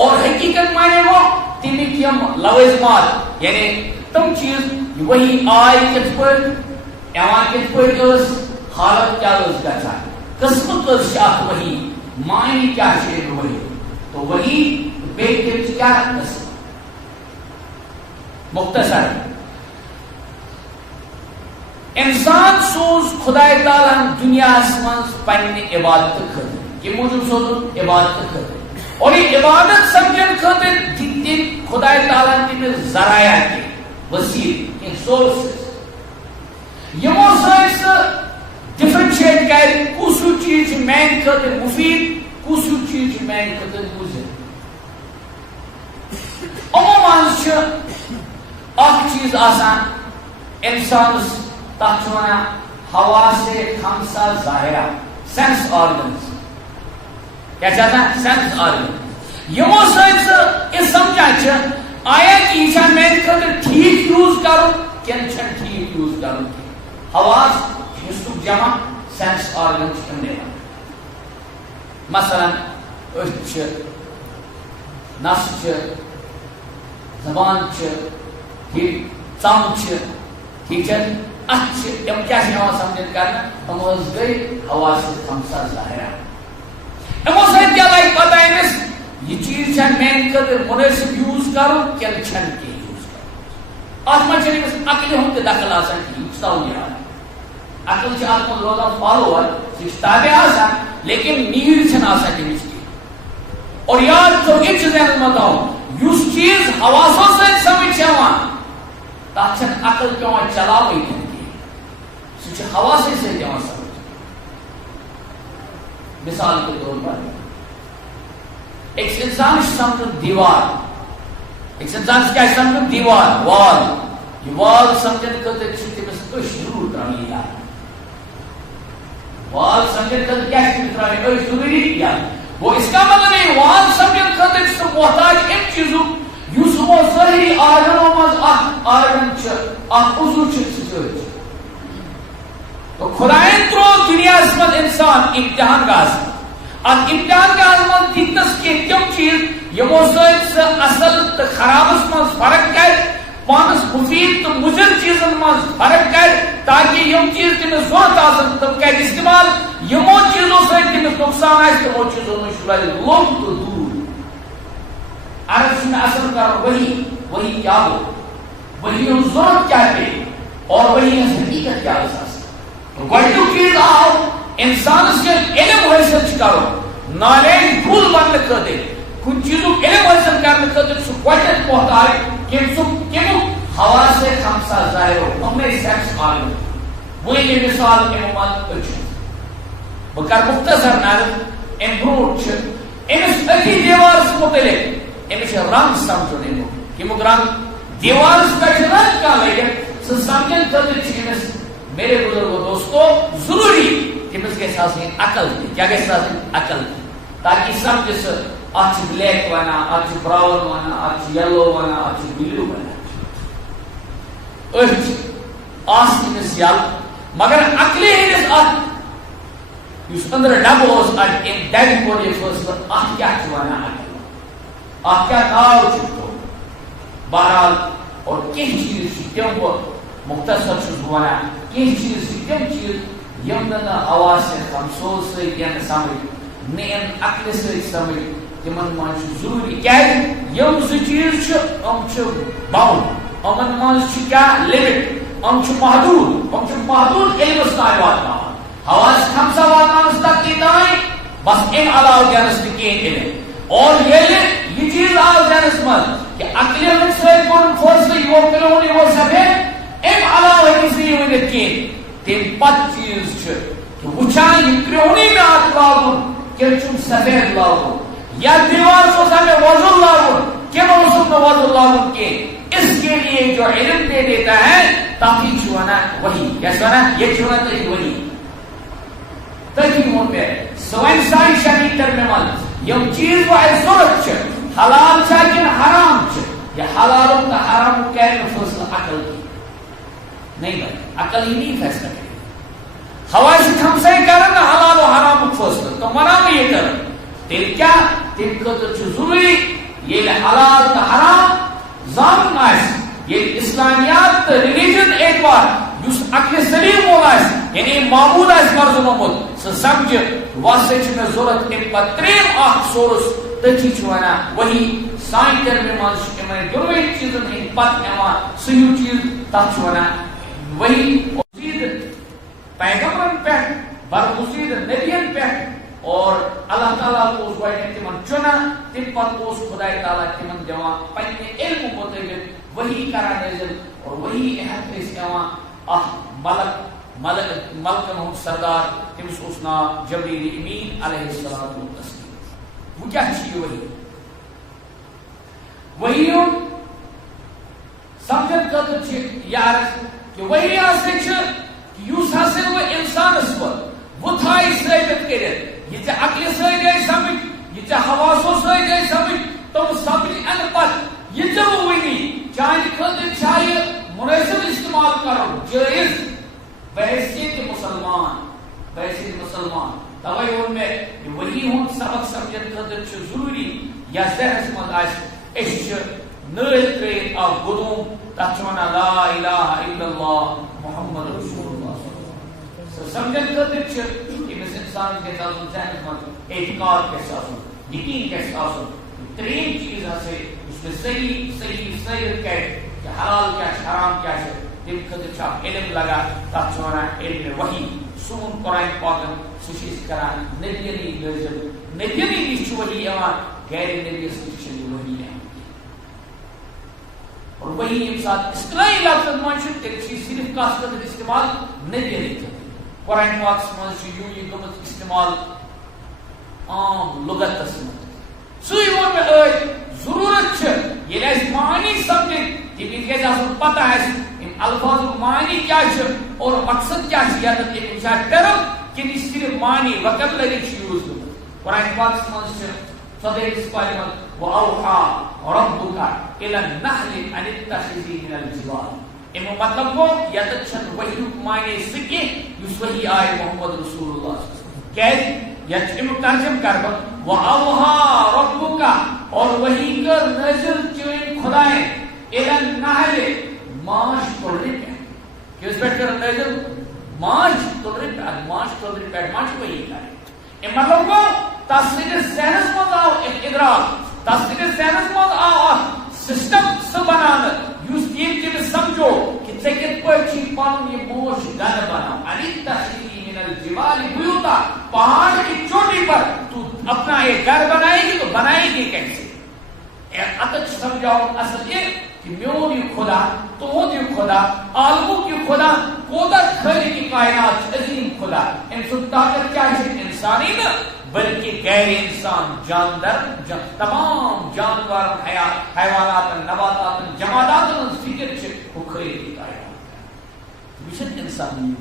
اور حقیقت مانے گو تمک یم لوازمات یعنی تم چیز وہی آئی کت پہ ایوان کت پہ حالت کیا گژھان قسمت وہی معنی کیا وہی تو وہی بیٚیہِ کیا قسم مختصر انسان سوز خدای تعالیٰ دنیا مز پنہ عبادت خاطر کہ موجود سوزن عبادت خاطر اور یہ عبادت سمجھن خاطر دن خدای تعالیٰ تمس ذرائع کے وسیل سورسز یمو سہ ڈفرینشیٹ کر کس چیز میانہ خاطر مفید کس چیز میانہ خاطر مضر عموماً اخ چیز آسان انسانس تک ونان حواس خمسہ ظاہرہ سینس آرگنز کیا سینس آرگن یمو سہ سمجھان آیا کہ یہ میانہ خاطر ٹھیک یوز کرو کن ٹھیک یوز کرو حواس اس جمع سینس آرگن مثلا أچھ نس زبان ٹھیک ثم ٹھیک اتھ کیا سمجھ کر گئی حواس خمسہ ظاہرہ یمو سۭتۍ کیا لگہِ پتہ أمِس یہ چیز میانہ خاطر مناسب یوز کرو کن کی یوز کرو ات مز عقل ہند دخل آسان کھین یاد عقل ات مز روزان فالوور سہ تابع آسان لیکن نیڈ آسان تمس کی اور یاد تھو یہ ذہن مز تھاؤن اس چیز حواسوں سے سمجھ تک عقل پیوان چلاوی سہ حواسے سے سمجھ مثال کے طور پر ایک انسان سمجھ دیوار ایک انسان کیا سمجھ دیوار وال یہ وال سمجھنے خاطر تمس ضرور ترانی یاد وال سمجھنے خاطر کیا ترانی ضروری یاد وہ اس کا مطلب ہے وال سمجھنے خاطر سہ محتاج ام چیزوں اس ظاہری آرگنوں مز آرگن عضو سہ تو خدائن ترو دنیا مز انسان امتحان گاہ ات امتحان گاہ مز دتنس کی تم چیز یمو سہ اصل تو خرابس مز فرق کر پانس مفید تو مضر چیزن مز فرق کر تاکہ یم چیز تمس ضرورت آسن تم کر استعمال یمو چیزوں سے تمس نقصان آئے تمو چیزوں نش لوگ تو دور عرض میں اثر کر وہی کیا ہو وہی ضرورت کیا ہے اور وہی حقیقت کیا ہے گۄڈنیُک چیز آو انسان سے علم حاصل کرو نالیج پھول بننے خاطر کن چیزوں علم حاصل کرنے خاطر سہ گۄڈنیتھ محتاج کمیُک حواس خمسہ ظاہرو ہمیں سینس آرگن وہ یہ مثال امام بہ کر مختصر نظر ام برونٹ امس أتی دیوارس متعلق امس رنگ سمجھن امیک رنگ دیوارس پہ رنگ کیا لگت سہ سمجھن خاطر امس میرے بزرگوں دوستو ضروری تمس گھس آسن عقل کیا گھس آسن عقل تاکہ سمجھ سہ ات بلیک ونان ات براؤن ونان ات یلو ونان ات بلو ونان أچھ تمس یل مگر عقلِ ہندس ات اس اندر ڈب اس ڈبہ کور یہ فیصلہ ات کیا ونان عقل ات کیا ناو تو بہرحال اور کینٛہہ چیز تم مختصر چھس ونان کینٛہہ چیز تم چیز یم حواس خمسو ستھ سمجھ نہ عقل ستھ سمجھ تمن من ضروری کیا یم زٕ چیز باؤنڈ امن من کیا لمٹ محدود علمس تام واتناوان حواس خمسہ واتناونس تک تام بس ام علاوہ دینس نہ کہین علم اور یہ چیز آو دینس من کہ عقل ستھ کور فیصلہ یہ کرون یہ سفید ام علاوہ ہیٚکہِ نہٕ یہِ ؤنِتھ کِہیٖنۍ تمہِ پتہٕ چیٖز چھُ کہ وٕچھان یہِ کرٛہنٕے مےٚ اتھ لاگُن کِنہٕ چھُم سفید لاگُن یا دیوار کو ہمیں وضو لاگن کہ موسم میں وضو لاگن کے اس کے لیے جو علم دے دیتا ہے تاکہ چھونا وہی کیا چھونا یہ چھونا تو وہی تاکہ مون پہ سوائن سائی شانی کرنے والا یم چیز وہ ضرورت ہے حلال چاہیے حرام چاہیے یا حلال کا حرام کہنے فیصلہ عقل کی نہیں بھائی عقل ہی نہیں فیصلہ کرے خواہش ہم سے کرنا حلال و حرام فیصلہ تو منع میں یہ کر تیل کیا تیل کو تو ضروری یہ حلال کا حرام زان آئس یہ اسلامیات ریلیجن ایک بار جس عقل سلیم ہو آئس یعنی معمول آئس مرز محمود سے سمجھ واسطے میں ضرورت ان پترین آخ سورس تچی چھوانا وہی سائن در میں مانش میں دونوں چیزوں میں پت ایمان صحیح چیز تب چھوانا وہی مزید پیغمبرن پہ برمزید نبیین پہ اور اللہ تعالیٰ کو اس وقت تمن چنا تم پت اس خدا تعالیٰ تمن دیوان پننے علم مطابق وہی کرا نازل اور وہی احد اس دیوان ملک محمد سردار تمس اس نام جبریل امین علیہ الصلوۃ والتسلیم وہ کیا چیز وہی سمجھت کر یار کہ وہی آسے یوس حاصل وہ انسان اس پر وہ تھائی ثابت کرے یہ چاہ عقل سے گئے سمجھ یہ چاہ حواسوں سے گئے سمجھ تو سمجھ ان پر یہ چاہ وہ نہیں چاہیے خود چاہیے مناسب استعمال کرو جائز بحیثیت مسلمان توائی ان میں وہی ہوں سبق سمجھت خود ضروری یا ذہن سمجھ آئے نل ترین آف گدوم تچوانا لا الہ الا اللہ محمد رسول اللہ سمجھن خطر امس انسان کے ساتھ ذہن مند اعتقاد کے ساتھ یقین کے ساتھ ترین چیز ہے اس میں صحیح کہ حلال کیا ہے حرام کیا ہے تم خطر علم لگا تچوانا علم وحی سون قرآن پاکن سشیز کران نبیانی لازم نبیانی نیچ وحی ایمان غیر نبی سشیز وحی ہے اور وہی انسان اصطلاحی لفظ منشد کہ صرف خاص قدر استعمال نہیں کرتے قرآن پاک سے یوں یہ گمت استعمال عام لغت تسمت سوئی وہ میں ضرورت ہے یہ لائز معنی سمجھیں کہ ان کے جاسم پتہ ہے ان الفاظ معنی کیا ہے اور مقصد کیا ہے یا تک ایک انشاء ٹرم کہ نہیں صرف معنی وقت لگے یوز قرآن پاک سے منشد صدیق سپاہی وَأَوْحَى رَبُّكَ إِلَى النَّحْلِ أَنِ اتَّخِذِي مِنَ الْجِبَالِ اِمو مطلب کو یتچن وحی معنی سکے یس وحی آئے محمد رسول اللہ کہہ یت امو ترجم کربا وَأَوْحَى رَبُّكَ اور وحی کر نظر چوئن خدائیں إِلَى النَّحْلِ ماش تولری پہ کس بیٹھ کر نظر ماش تولری پہ ماش تولری پہ ماش وحی کرے اِم مطلب کو تصدیق ذہنس مند آو ادراک تصدیق ذہنس مند آو سسٹم سے بنانا یوس دین کے سمجھو کہ ژےٚ پٲٹھۍ چھُے پنُن یہِ موج گھر بناو ان اتخذی من الجبال بیوتا پہاڑ کی چوٹی پر تو اپنا ایک گھر بنائے گی تو بنائے گی کیسے اتچ سمجھاؤ اصل یہ کہ میون یہ خدا تہد یہ خدا عالمک یہ خدا قدرت خالق کائنات عظیم خدا ان سن طاقت کیا ہے انسانی نہ بلکہ غیر انسان جاندار تمام جانور حیوانات نباتات جمادات فکر سے خالق کائنات مشن انسانی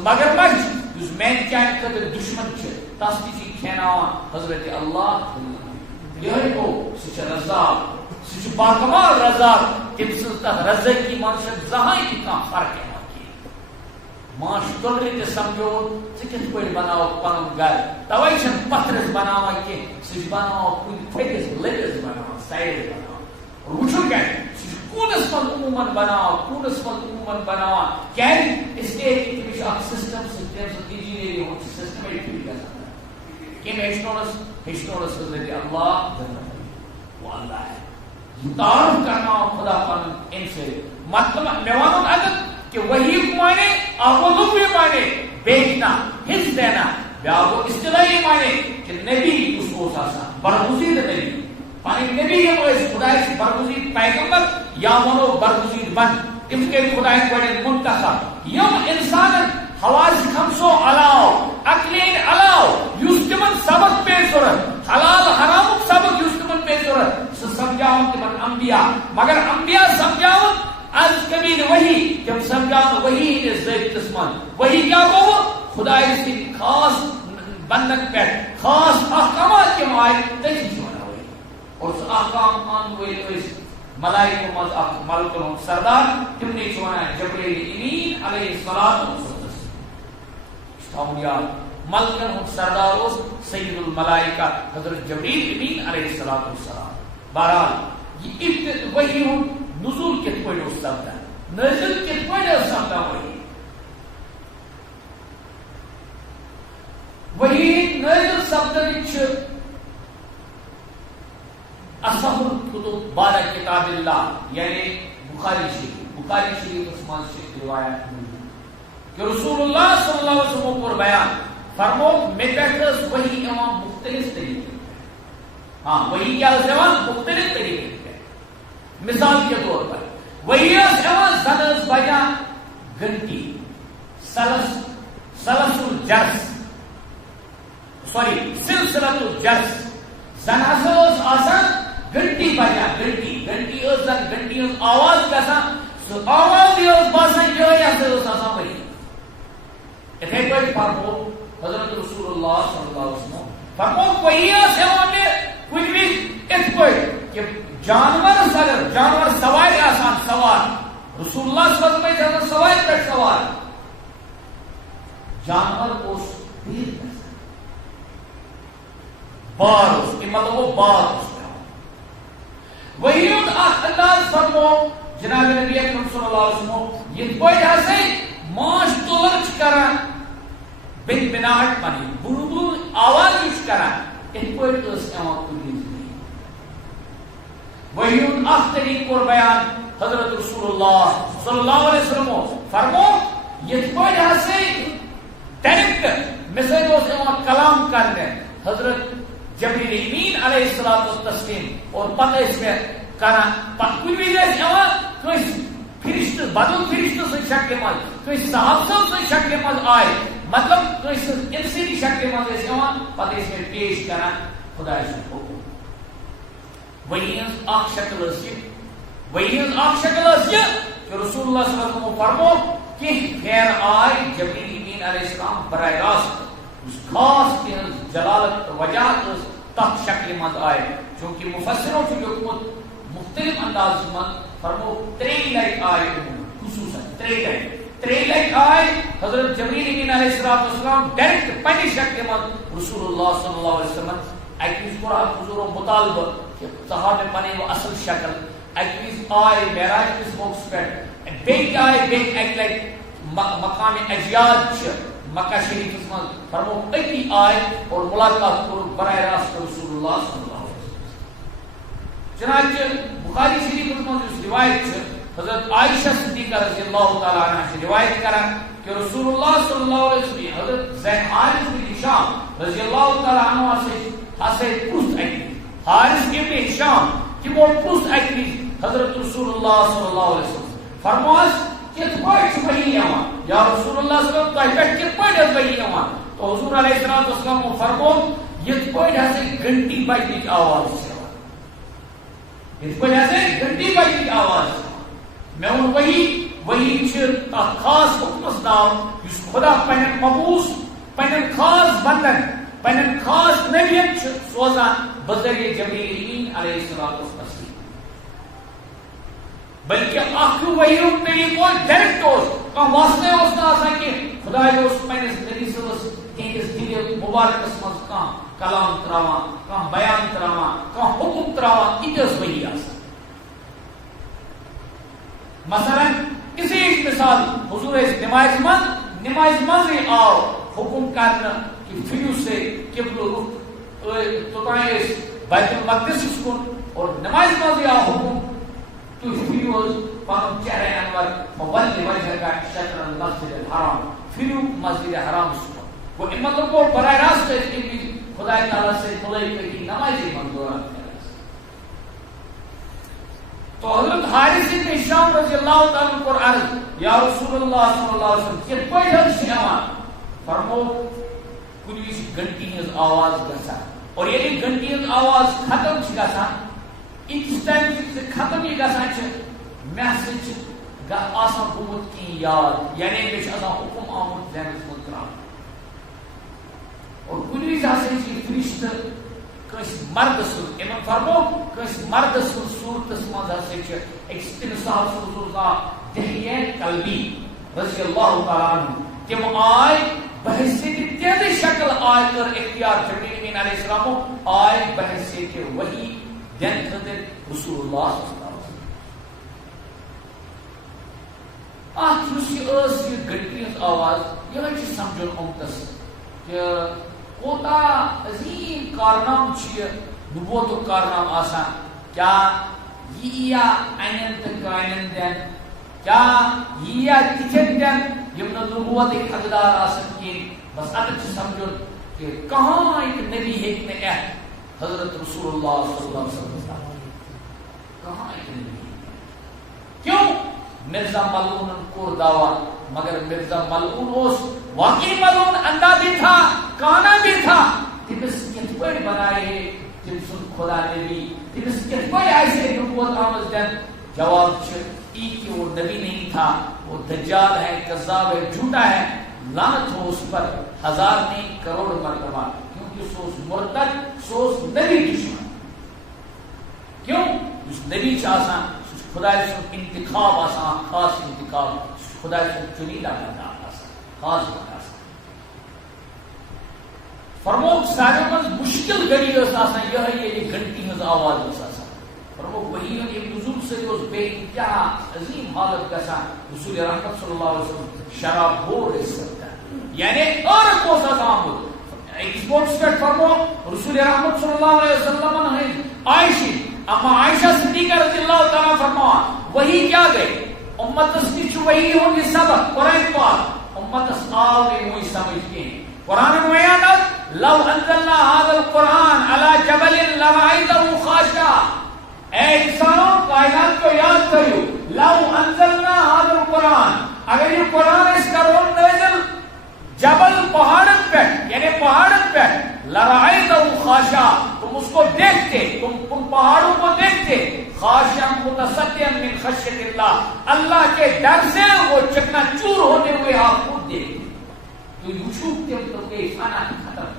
مگر مجھ اس مین چاہے قدر دشمن چھے تاستی کھیناوان حضرت اللہ یہ کو سچ رزاق سچ باکمال رزاق تم سلطہ رزق کی منشد زہاں اتنا فرق ہے ماش تولری تے سمجھو سکت کوئی بناو پنم گھر توائی چھن پتھرس بناو کہ سچ بناو کوئی پھیکس لگس بناو سائڈ بناو اور وچھو کیا کونس من عموماً بناو کونس من عموماً بناو کیا ہے اس کے ایک سسٹم سسٹم انجینئرنگ ہو سسٹم ایک کر سکتا ہے کہ ہشتونس حضرت اللہ وہ اللہ ہے تعارف کرنا خدا پن ان سے مطلب میوانوں اگر کہ وہی مانے آپ بھی مانے بیچنا حص دینا بیاو اصطلاحی مانے کہ نبی اس کو ساسا برگزید نبی پانی نبی یہ وہ خدا سے برگزید پیغمبر یا منو برگزید بن اس کے خدا بڑے منتخب یم انسان حواس خمسو علاو عقلین علاو یوز تمن سبق پہ ضرورت حلال جنتس من وہی کیا گو خدا سے خاص بندن پہ خاص احکامات کے آئے تھی وی اور سہ احکام ان ول ملائکہ مز ملکن سردار تمنے جبریل امین علیہ الصلوۃ والسلام ملکن سردار اس سید الملائکہ حضرت جبریل امین علیہ الصلوۃ والسلام. بہرحال یہ وحی نزول کت پہ سپدان نازل کت پہ سپدان وحی نازل سپدن اصح الکتب بعد کتاب اللہ یعنی بخاری شریف من سے روایت کہ رسول اللہ صلی اللہ علیہ وسلم پر بیان فرمو میں پہلس وہی امام مختلف طریقے ہاں وہی کیا مختلف طریقے مثال کے طور پر وہی امام زنز بجا گھنٹی سلسل الجرس سلسلۃ الجرس زن آسان گھنٹی بجا گھنٹی زن گھنٹی آواز گژھان سو آواز باسان یہ آسان وہی اتھے پہ فرمو حضرت رسول اللہ صلی اللہ علیہ وسلم فرمو وہی کچھ بھی ات پہ کہ جانور سواری آسان سوار رسول اللہ صلی اللہ علیہ وسلم سواری پہ سوار جانور اس دیر بار اس کی مطلب وہ بار اس میں وہی انداز فرمو جناب نبی اکرم صلی اللہ علیہ وسلم یہ پہ سے ماش تولر کران بن بناہٹ پنی بلبل آواز اس کران ان پہ اس ایمان کلیز نہیں وہی اخ طریق اور بیان حضرت رسول اللہ صلی اللہ علیہ وسلم فرمو یہ پہ سے ڈائریکٹ میسج اس ایمان کلام کرنے حضرت جبریل امین علیہ الصلوۃ والتسلیم اور پتہ اس میں کران کچھ بھی اس ایمان کوئی فرشت بدل فرشت سے شکل مز کوئی صاحب سے شکل مز آئے مطلب کوئی انسانی شکل مز اس ایمان پتہ اس میں پیش کران خدا سے حکم وہی اخ شکل اس کہ رسول اللہ صلی اللہ علیہ وسلم فرمو کہ خیر آئے جبریل امین علیہ السلام براہ راست اس خاص کی جلالت وجاہت تخت شکل مند آئے چونکہ مفسروں کی حکمت مختلف انداز میں فرمو 3 لائٹ آئے خصوصاً 3 لائٹ آئے حضرت جبریل امین علیہ السلام ڈائریکٹ پنی شکل مند رسول اللہ صلی اللہ علیہ وسلم اکیز قرآن حضور و مطالبہ کہ صحابہ پنے وہ اصل شکل اکیز آئے معراج کس موقع پر بیک آئے بیک ایک لائٹ مقام اجیاد مکہ شریف میں فرمو اتی آئے اور ملاقات کرو براہ راست رسول اللہ صلی اللہ علیہ وسلم. چنانچہ بخاری شریف میں جو روایت ہے حضرت عائشہ صدیقہ رضی اللہ تعالی عنہ سے روایت کرا کہ رسول اللہ صلی اللہ علیہ وسلم حضرت زید حارث بن ہشام رضی اللہ تعالی عنہ سے پوچھ اکی حارث ابن ہشام کہ وہ پوچھ اکی حضرت رسول اللہ صلی اللہ علیہ وسلم فرماس کت پاٹ وہی ایمان یا رسول اللہ صلی اللہ علیہ وسلم کت پاٹ وہی ایمان تو حضور علیہ السلام کو فرمو یہ پاٹ ہے گھنٹی بجنے کی آواز سے اس وجہ سے گھنٹی بجنے کی آواز میں ان وہی خاص حکمس نام اس خدا پنن مبوس پنن خاص بندن پنن خاص نبیت سوزان بذریعہ جبریل امین علیہ السلام بلکہ آخر وہی طریق ڈائریکٹ کم واسطے اس کا آسا کہ خدا اس پنس نبی صلی تہندس دل مبارکس مز کم کلام تراوان کم بیان تراوان کم حکم تراوان یہ وہی آسا. مثلا اسی ایک مثال حضور نماز من آو حکم کرنا کہ فیو سے قبل رخ توتائیں بیت المقدس کن اور نماز من آو حکم تو فیوز پانو چہرے انور مولِ وجہ کا شطر المسجد الحرام فیو مسجد حرام سکن وہ مطلب کو براہ راست ہے کہ خدا تعالیٰ سے ملائی کی نمازی منظورات کرے. تو حضرت حارث بن ہشام رضی اللہ تعالیٰ کو عرض یا رسول اللہ صلی اللہ علیہ وسلم کہ پہلے شیمان فرمو کچھ گھنٹی ہز آواز گسا اور یہ گھنٹی ہز آواز ختم گسا اس ٹائم سے ختم یہ گسا میں آسان گومت کی یاد یعنی مجھ آسان حکم آمد ذہنس من تران اور کن وز ہسا یہ فرشتہ کس مرد سن امن فرمو کس مرد سن صورتس مز ہسا اکس تم صاحب سن دہیہ قلبی رضی اللہ تعالیٰ عنہ تم آئے بحثیت تیز شکل آئے کر اختیار جبریل امین علیہ السلام آئے بحثیت وحی دن خطر رسول اللہ صلی اللہ علیہ وسلم اس یہ گھنٹی ہز آواز یہ سمجھن امتس کہ کوتا عظیم کارنام نبوت کارنام آسان کیا یہ اینن تک اینن دن کیا یہ تچن دن یم نبوت حقدار آسان کی بس اتر سمجھن کہ کہاں ایک نبی ہیک نے حضرت رسول اللہ صلی اللہ علیہ وسلم کہاں ایک نبی کیوں مرزا ملعون کو دعویٰ مگر مرزا ملعون اس واقعی ملعون اندھا بھی تھا کانا بھی تھا تمس کت پہ بنائے تم سن خدا نبی تمس کت پہ ایسے نبوت آمد دن جواب ای کہ وہ نبی نہیں تھا وہ دجال ہے کذاب ہے جھوٹا ہے لعنت ہو اس پر ہزار نہیں کروڑ مرتبہ کیونکہ سوس مرتد سوس نبی دشمن کیوں اس نبی چاہسا خدا سن انتخاب آسان خاص انتخاب خدا سن چنیدہ بندہ آسان خاص بندہ آسان فرموک سارے من مشکل گھڑی اس آسان یہ گھنٹی ہز آواز اس آسان فرموک وہی ایک نزول سے اس بے انتہا عظیم حالت کسا رسول رحمت صلی اللہ علیہ وسلم شراب ہو رہ سکتا یعنی اور کو سا کام ایک سپورٹس کٹ فرمو رسول رحمت صلی اللہ علیہ وسلم ہے عائشہ اما عائشہ صدیقہ رضی اللہ تعالیٰ فرما وہی کیا گئے امت اس وہی ہوگی سبق قرآن پاک امت اس آوے ہوئی سمجھ کے قرآن میادت لو انزلنا هذا القرآن على جبل لرأيته خاشعا اے انسانوں کائنات کو یاد کریو لو انزلنا هذا القرآن اگر یہ قرآن اس کا رول نازل جبل پہاڑت پہ یعنی پہاڑت پہ لرأيته خاشعا تم اس کو دیکھتے تم پہاڑوں کو دیکھتے خاشعا متصدعا من خشیت اللہ اللہ کے ڈر سے وہ چکنا چور ہوتے ہوئے آپ خود دیکھتے تو یوشوب کے تو کہ فنا ختم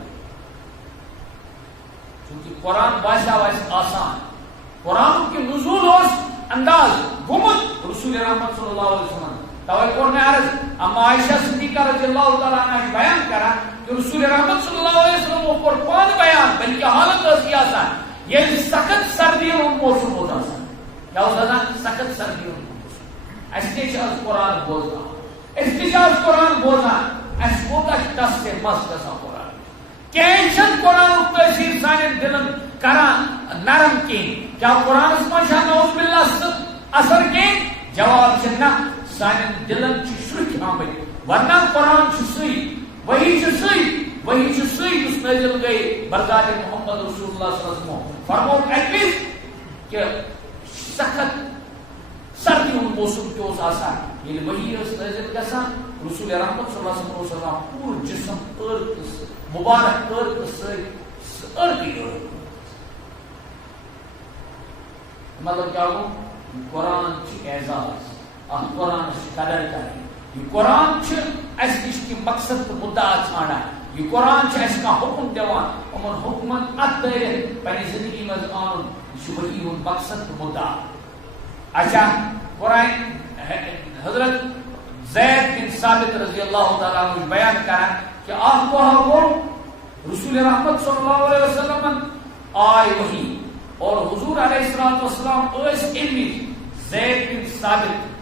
کیونکہ قرآن باشا واس آسان قرآن کے نزول اس انداز گمت رسول رحمت صلی اللہ علیہ وسلم توقع نے عرض اما عائشہ صدیقہ رضی اللہ تعالیٰ عنہ بیان کرا کہ رسول رحمت صلی اللہ علیہ وسلم وہ قرآن بیان بلکہ حالت ایسی آسان یہ سخت سردی اور موسم ہوتا آسان کیا ہوتا ہے سخت سردی اور موسم استجاز قرآن بولنا استجاز قرآن بولنا اس ہوتا کس سے مست کسا قرآن کیشن قرآن تحصیل سانے دلن کرا نرم کی کیا قرآن اس میں شاہ نعوذ باللہ اثر کی جواب چننا سانے دلن چی شرک آمد ورنہ قرآن چی سوئی وہی چی سوئی اس نزل گئی بردار محمد رسول اللہ صلی اللہ علیہ وسلم فرمو ایکویز کہ سخت سردی ان موسم کے اس آسان یہ وہی اس نزل کسا رسول رحمت صلی اللہ علیہ وسلم پور جسم ارکس مبارک ارکس ارکی مطلب کیا ہو قرآن چی اعزاز قرآن چی قدر کریں یہ قرآن چھ اس کی مقصد مدعا چھانا یہ قرآن چھ اس کا حکم دیوان امن حکمت اتدائر پہنی زندگی میں آنون یہ وہی ان مقصد مدعا اچھا قرآن حضرت زید بن ثابت رضی اللہ تعالیٰ عنہ بیان کرا کہ آپ کو حکم رسول رحمت صلی اللہ علیہ وسلم آئے وہی اور حضور علیہ السلام اس علمی زید بن ثابت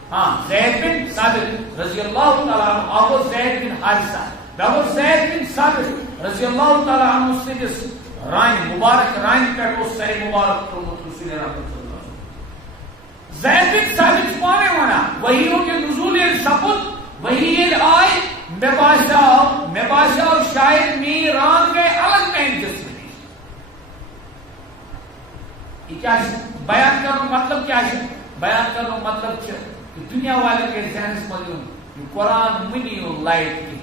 زید بن ثابت رضی اللہ تعالیٰ عنہ ابو زید بن حارثہ ابو زید بن ثابت رضی اللہ تعالیٰ عنہ سے جس رائن مبارک رائن کا اس سر مبارک تو رسول رحمت صلی اللہ علیہ وسلم زید بن ثابت مانے ہونا وہی ہو کہ نزول سبت وہی آئے میں باشا شاید میران گئے الگ کہیں جسم نہیں یہ کیا بیان کرنے مطلب کیا ہے بیان کرنے مطلب کیا دنیا والے کے ذہن سے ملوں یہ قرآن منی اور لائٹ کی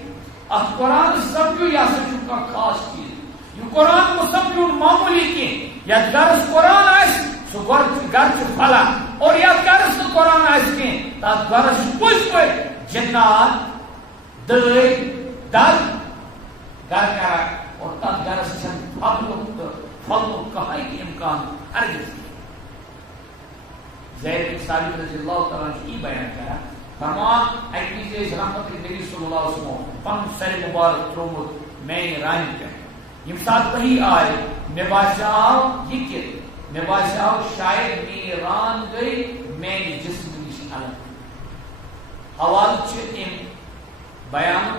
اب قرآن سمجھو یا سمجھو کا خاص چیز یہ قرآن کو سمجھو معمولی کی یا درس قرآن آئے سو گرچ پھلا اور یا گرس تو قرآن آسکے تاک گرس پوچھ کوئی جنات دل در گر کرا اور تاک گرس چند پھلوں کہائی کی امکان ہرگز زید بن ثابت رضی اللہ تعالیٰ نے یہ بیان کرا فرما ایک چیز رحمت نبی صلی اللہ علیہ وسلم پن سر مبارک ترومت میں رائن کر یم ساتھ وہی آئے نباشاو یہ کہ نباشاو شاید میری ران گئی میں جسم نشی علم حوال ام بیان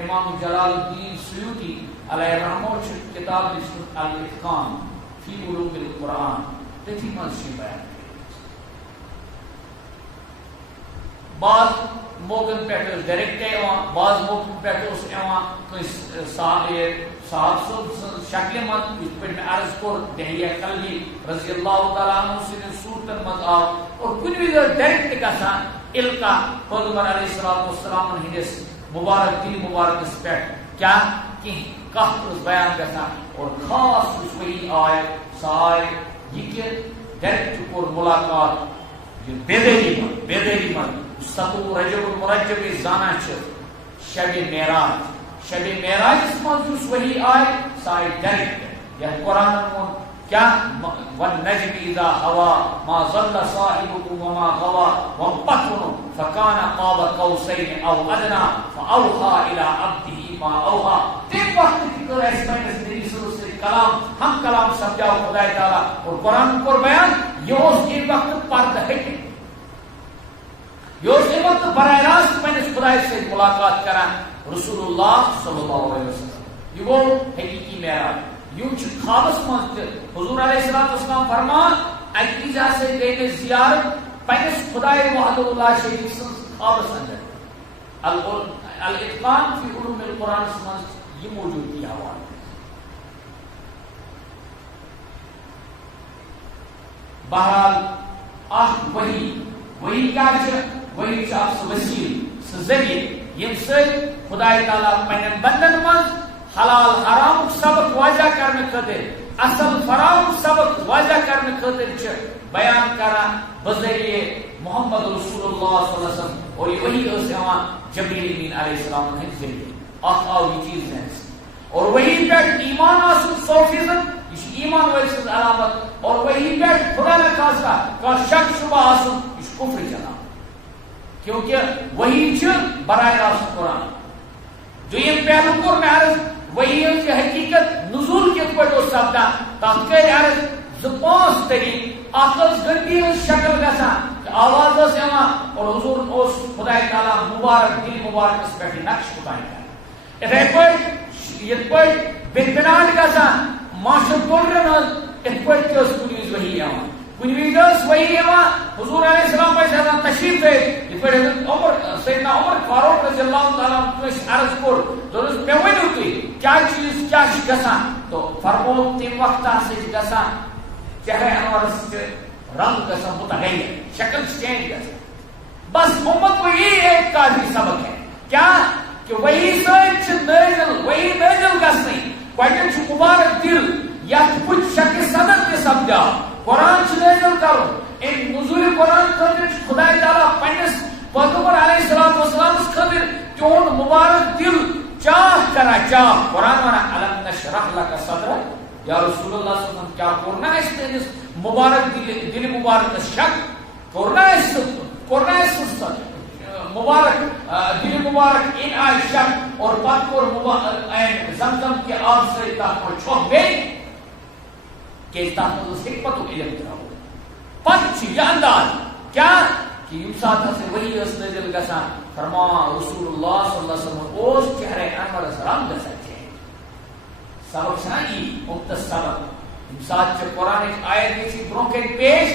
امام جلال الدین سیوطی علیہ رحمہ کتاب نشن الاتقان فی علوم القرآن تھی منشی بیان بعض موقع پہ ڈائریکٹ بعض موقع پہ صاحب شکل من اس پہ میں عرض کور دہیہ قلبی رضی اللہ تعالیٰ عنہ سن صورتن مز آو اور کچھ بھی ڈائریکٹ گژھان القا پیغمبر علیہ السلام ہندس مبارک دل مبارک اس پہ کیا کہ کہت بیان گژھان اور خاص اس وہی آئے سائے یہ کہ ڈائریکٹ کور ملاقات یہ بیدری من ستو رجب المرجب زانا شب معراج اس موضوع وہی آئے سائے ڈائریکٹ یا قرآن کیا والنجم اذا ہوا ما ضل صاحبكم وما غوا وانقطن فكان قاب قوسين او ادنى فاوحى الى عبده ما اوحى تم وقت کی کر اس میں نبی صلی اللہ علیہ وسلم کلام ہم کلام سمجھاؤ خدا تعالی اور قرآن کو بیان یہ اس وقت پرد ہے یہ وقت براہ راست میں خدا سے ملاقات کرا رسول اللہ صلی اللہ علیہ وسلم یہ وہ حقیقی معراج یہ خوابس مز حضور علیہ السلام فرمان اکیزا سے گئے زیارت پنس خدا وحدہ اللہ شریف سن خوابس اندر الاتقان فی علوم القرآن مز یہ موجود کی حوالہ بہرحال وہی کیا وہی آپ وسیل ذریعہ یم سی خدا تعالیٰ پنن بندن من حلال حرام سبق واضح کرنے خاطر اصل فرام سبق واضح کرنے خاطر بیان کرا بذریعہ محمد رسول اللہ صلی اللہ علیہ وسلم اور یہ وہی جبریل امین علیہ السلام نے ذریعہ آخاو یہ چیز ہے اور وہی پہ ایمان آسن 100% اس ایمان ویسن علامت اور وہی پہ خدا نہ خاصا کا شک شبہ آسن اس کفر جنا کیونکہ وہی براہ راست قرآن جو یہ پہلو کو میں عرض وہی کی حقیقت نزول کے پہ سپدا تک کر عرض زپانس طریق اخذ گندی شکل گژھان آواز اس اور حضور اس خدا تعالیٰ مبارک دل مبارک اس پہ نقش بتائیں گا اتھے پہ یہ پہ بنبناٹ گژھان معاشر کورن ات پہ کنی وہی آن کنی وہی حضور علیہ السلام پہ تشریف دے یہ پہ عمر سیدنا عمر فاروق رضی اللہ تعالیٰ عرض کور مے ونیو تھی کیا چیز کیا گژھان تو فرمو تم وقت سے گژھان چہرے انورس رنگ گژھان متغیر شکل چینج گژھان بس امت کو یہ ایک کافی سبق ہے کیا کہ وہی سچ نازل وہی نازل گژھنی گۄڈنیُک چھُ مبارک دل یتھ کچھ شک صدر تہِ سپدیو قرآن نازل کرو ان نزول قرآن خاطر خدا تعالیٰ پنس پیغمبر علیہ السلام خاطر تہد مبارک دل چاہ کرا چاہ قرآن ونان الم نشرح لک صدرک یا رسول اللہ صلی اللہ علیہ وسلم کیا کرنا اس تہندس مبارک دل مبارک شک کرنا اس مبارک دل مبارک ان آئی شک اور پت کور زمزم کے آب سے تک پر چھوک گئی کہ تک حکمت و علم تراو پت یہ انداز کیا کہ یم ساتھ سے وہی اس نازل گژھان فرما رسول اللہ صلی اللہ علیہ وسلم اوس چہرے انور رنگ گژھان سبق چھنا یہ مختص سبق یم ساتھ قرآن آیت گژھِ برونٛہہ کَنہِ پیش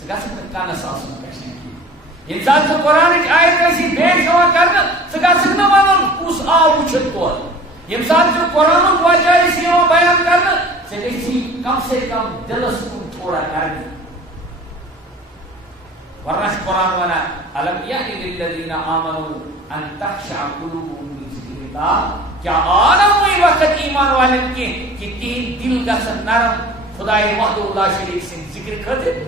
ژٕ گژھکھ نہٕ کانس آسُن پیشن کینٛہہ یم ساتھ قرآن آیت گژھِ پیش یِوان کرنہٕ ژٕ گژھکھ نہٕ ونُن کُس آو وٕچھِتھ تور یم ساتھ قرآن وجہ یِوان بیان کرنہٕ ژٕ گژھی کم سے کم دلس کن تھوڑا کرنی ورنہ قرآن ونا الم یأن للذین آمنوا ان تخشع قلوبهم لذکر اللہ کیا آنا ہوئی وقت ایمان والن کی کہ تین دل گژھن نرم خدای وحدہ اللہ شریف سن ذکر خاطر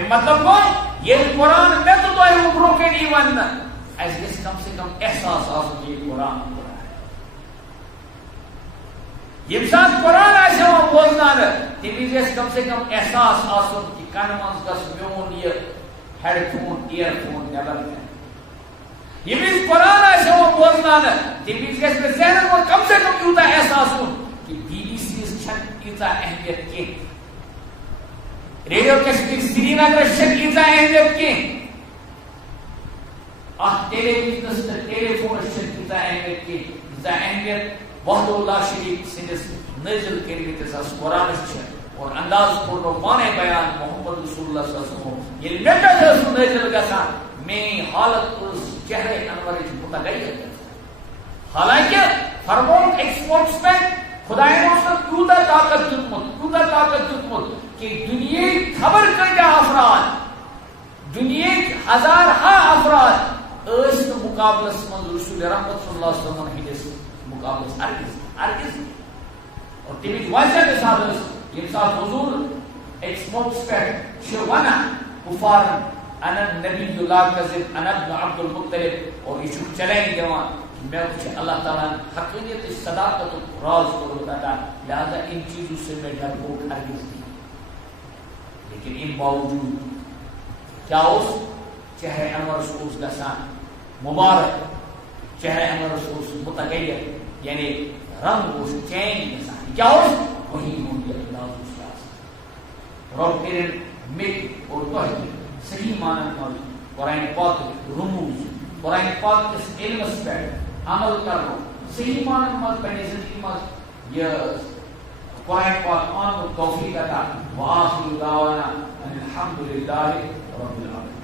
مطلب گو یہ قرآن میں تو تہ برو کن ون اس گھس کم سے کم احساس آسن یہ قرآن یم سات قرآن آسہ بوزنان تمہ گھس کم سے کم احساس آسن کہ کن من گھس میون یہ ہیڈ فون ایئر فون نیبر یم قرآن آسہ بوزنان تمہ گھس مے ذہن میں کم سے کم یوتہ احساس ہون کہ بی بی سی چھن ییژہ اہمیت کی ریڈیو کشمیر سری نگر چھن ییژہ اہمیت کی ٹیلی ویژنس تو ٹیلی فونس چھن ییژہ اہمیت کی ییژہ اہمیت وحد اللہ شریف سندس نازل کرمتس اس قرآنس چھ اور انداز پورو پانے بیان محمد رسول اللہ صلی اللہ علیہ وسلم یہ لٹس نازل گژھان میری حالت اس چہرے انور متغیر حالانکہ فرمون ایکسپورٹس میں خدا نے اس کو طاقت دیتمت کہ دنیا خبر کتیا افراد دنیا ہزارہا افراد اس مقابلس من رسول رحمت صلی اللہ علیہ وسلم ہندس مقابلس ارگز اور تمہیں وجہ کے ساتھ یم ساتھ حضور ایکسپورٹس پہ ونان کفارن انا نبی لا کذب انا ابن عبد المطلب اور یہ چلائیں دیوان میں اللہ تعالیٰ حقیقت صداقت راز کو بتا لہذا ان چیزوں سے میں ڈرپوک ہرگز نہیں لیکن ان باوجود کیا اس چہرے انور سوز گسان مبارک چہرے انور سوز متغیر یعنی رنگ اس چینج گسان کیا اس وہی ہوندی اللہ سیاست رب کرن مک اور توحید صحیح معنی میں قرآن پاک رموز قرآن پاک اس علم پر عمل کرو صحیح معنی میں پنی زندگی میں یہ قرآن پاک آن توفیق عطا وآخر دعوانا ان الحمد للہ رب العالمین.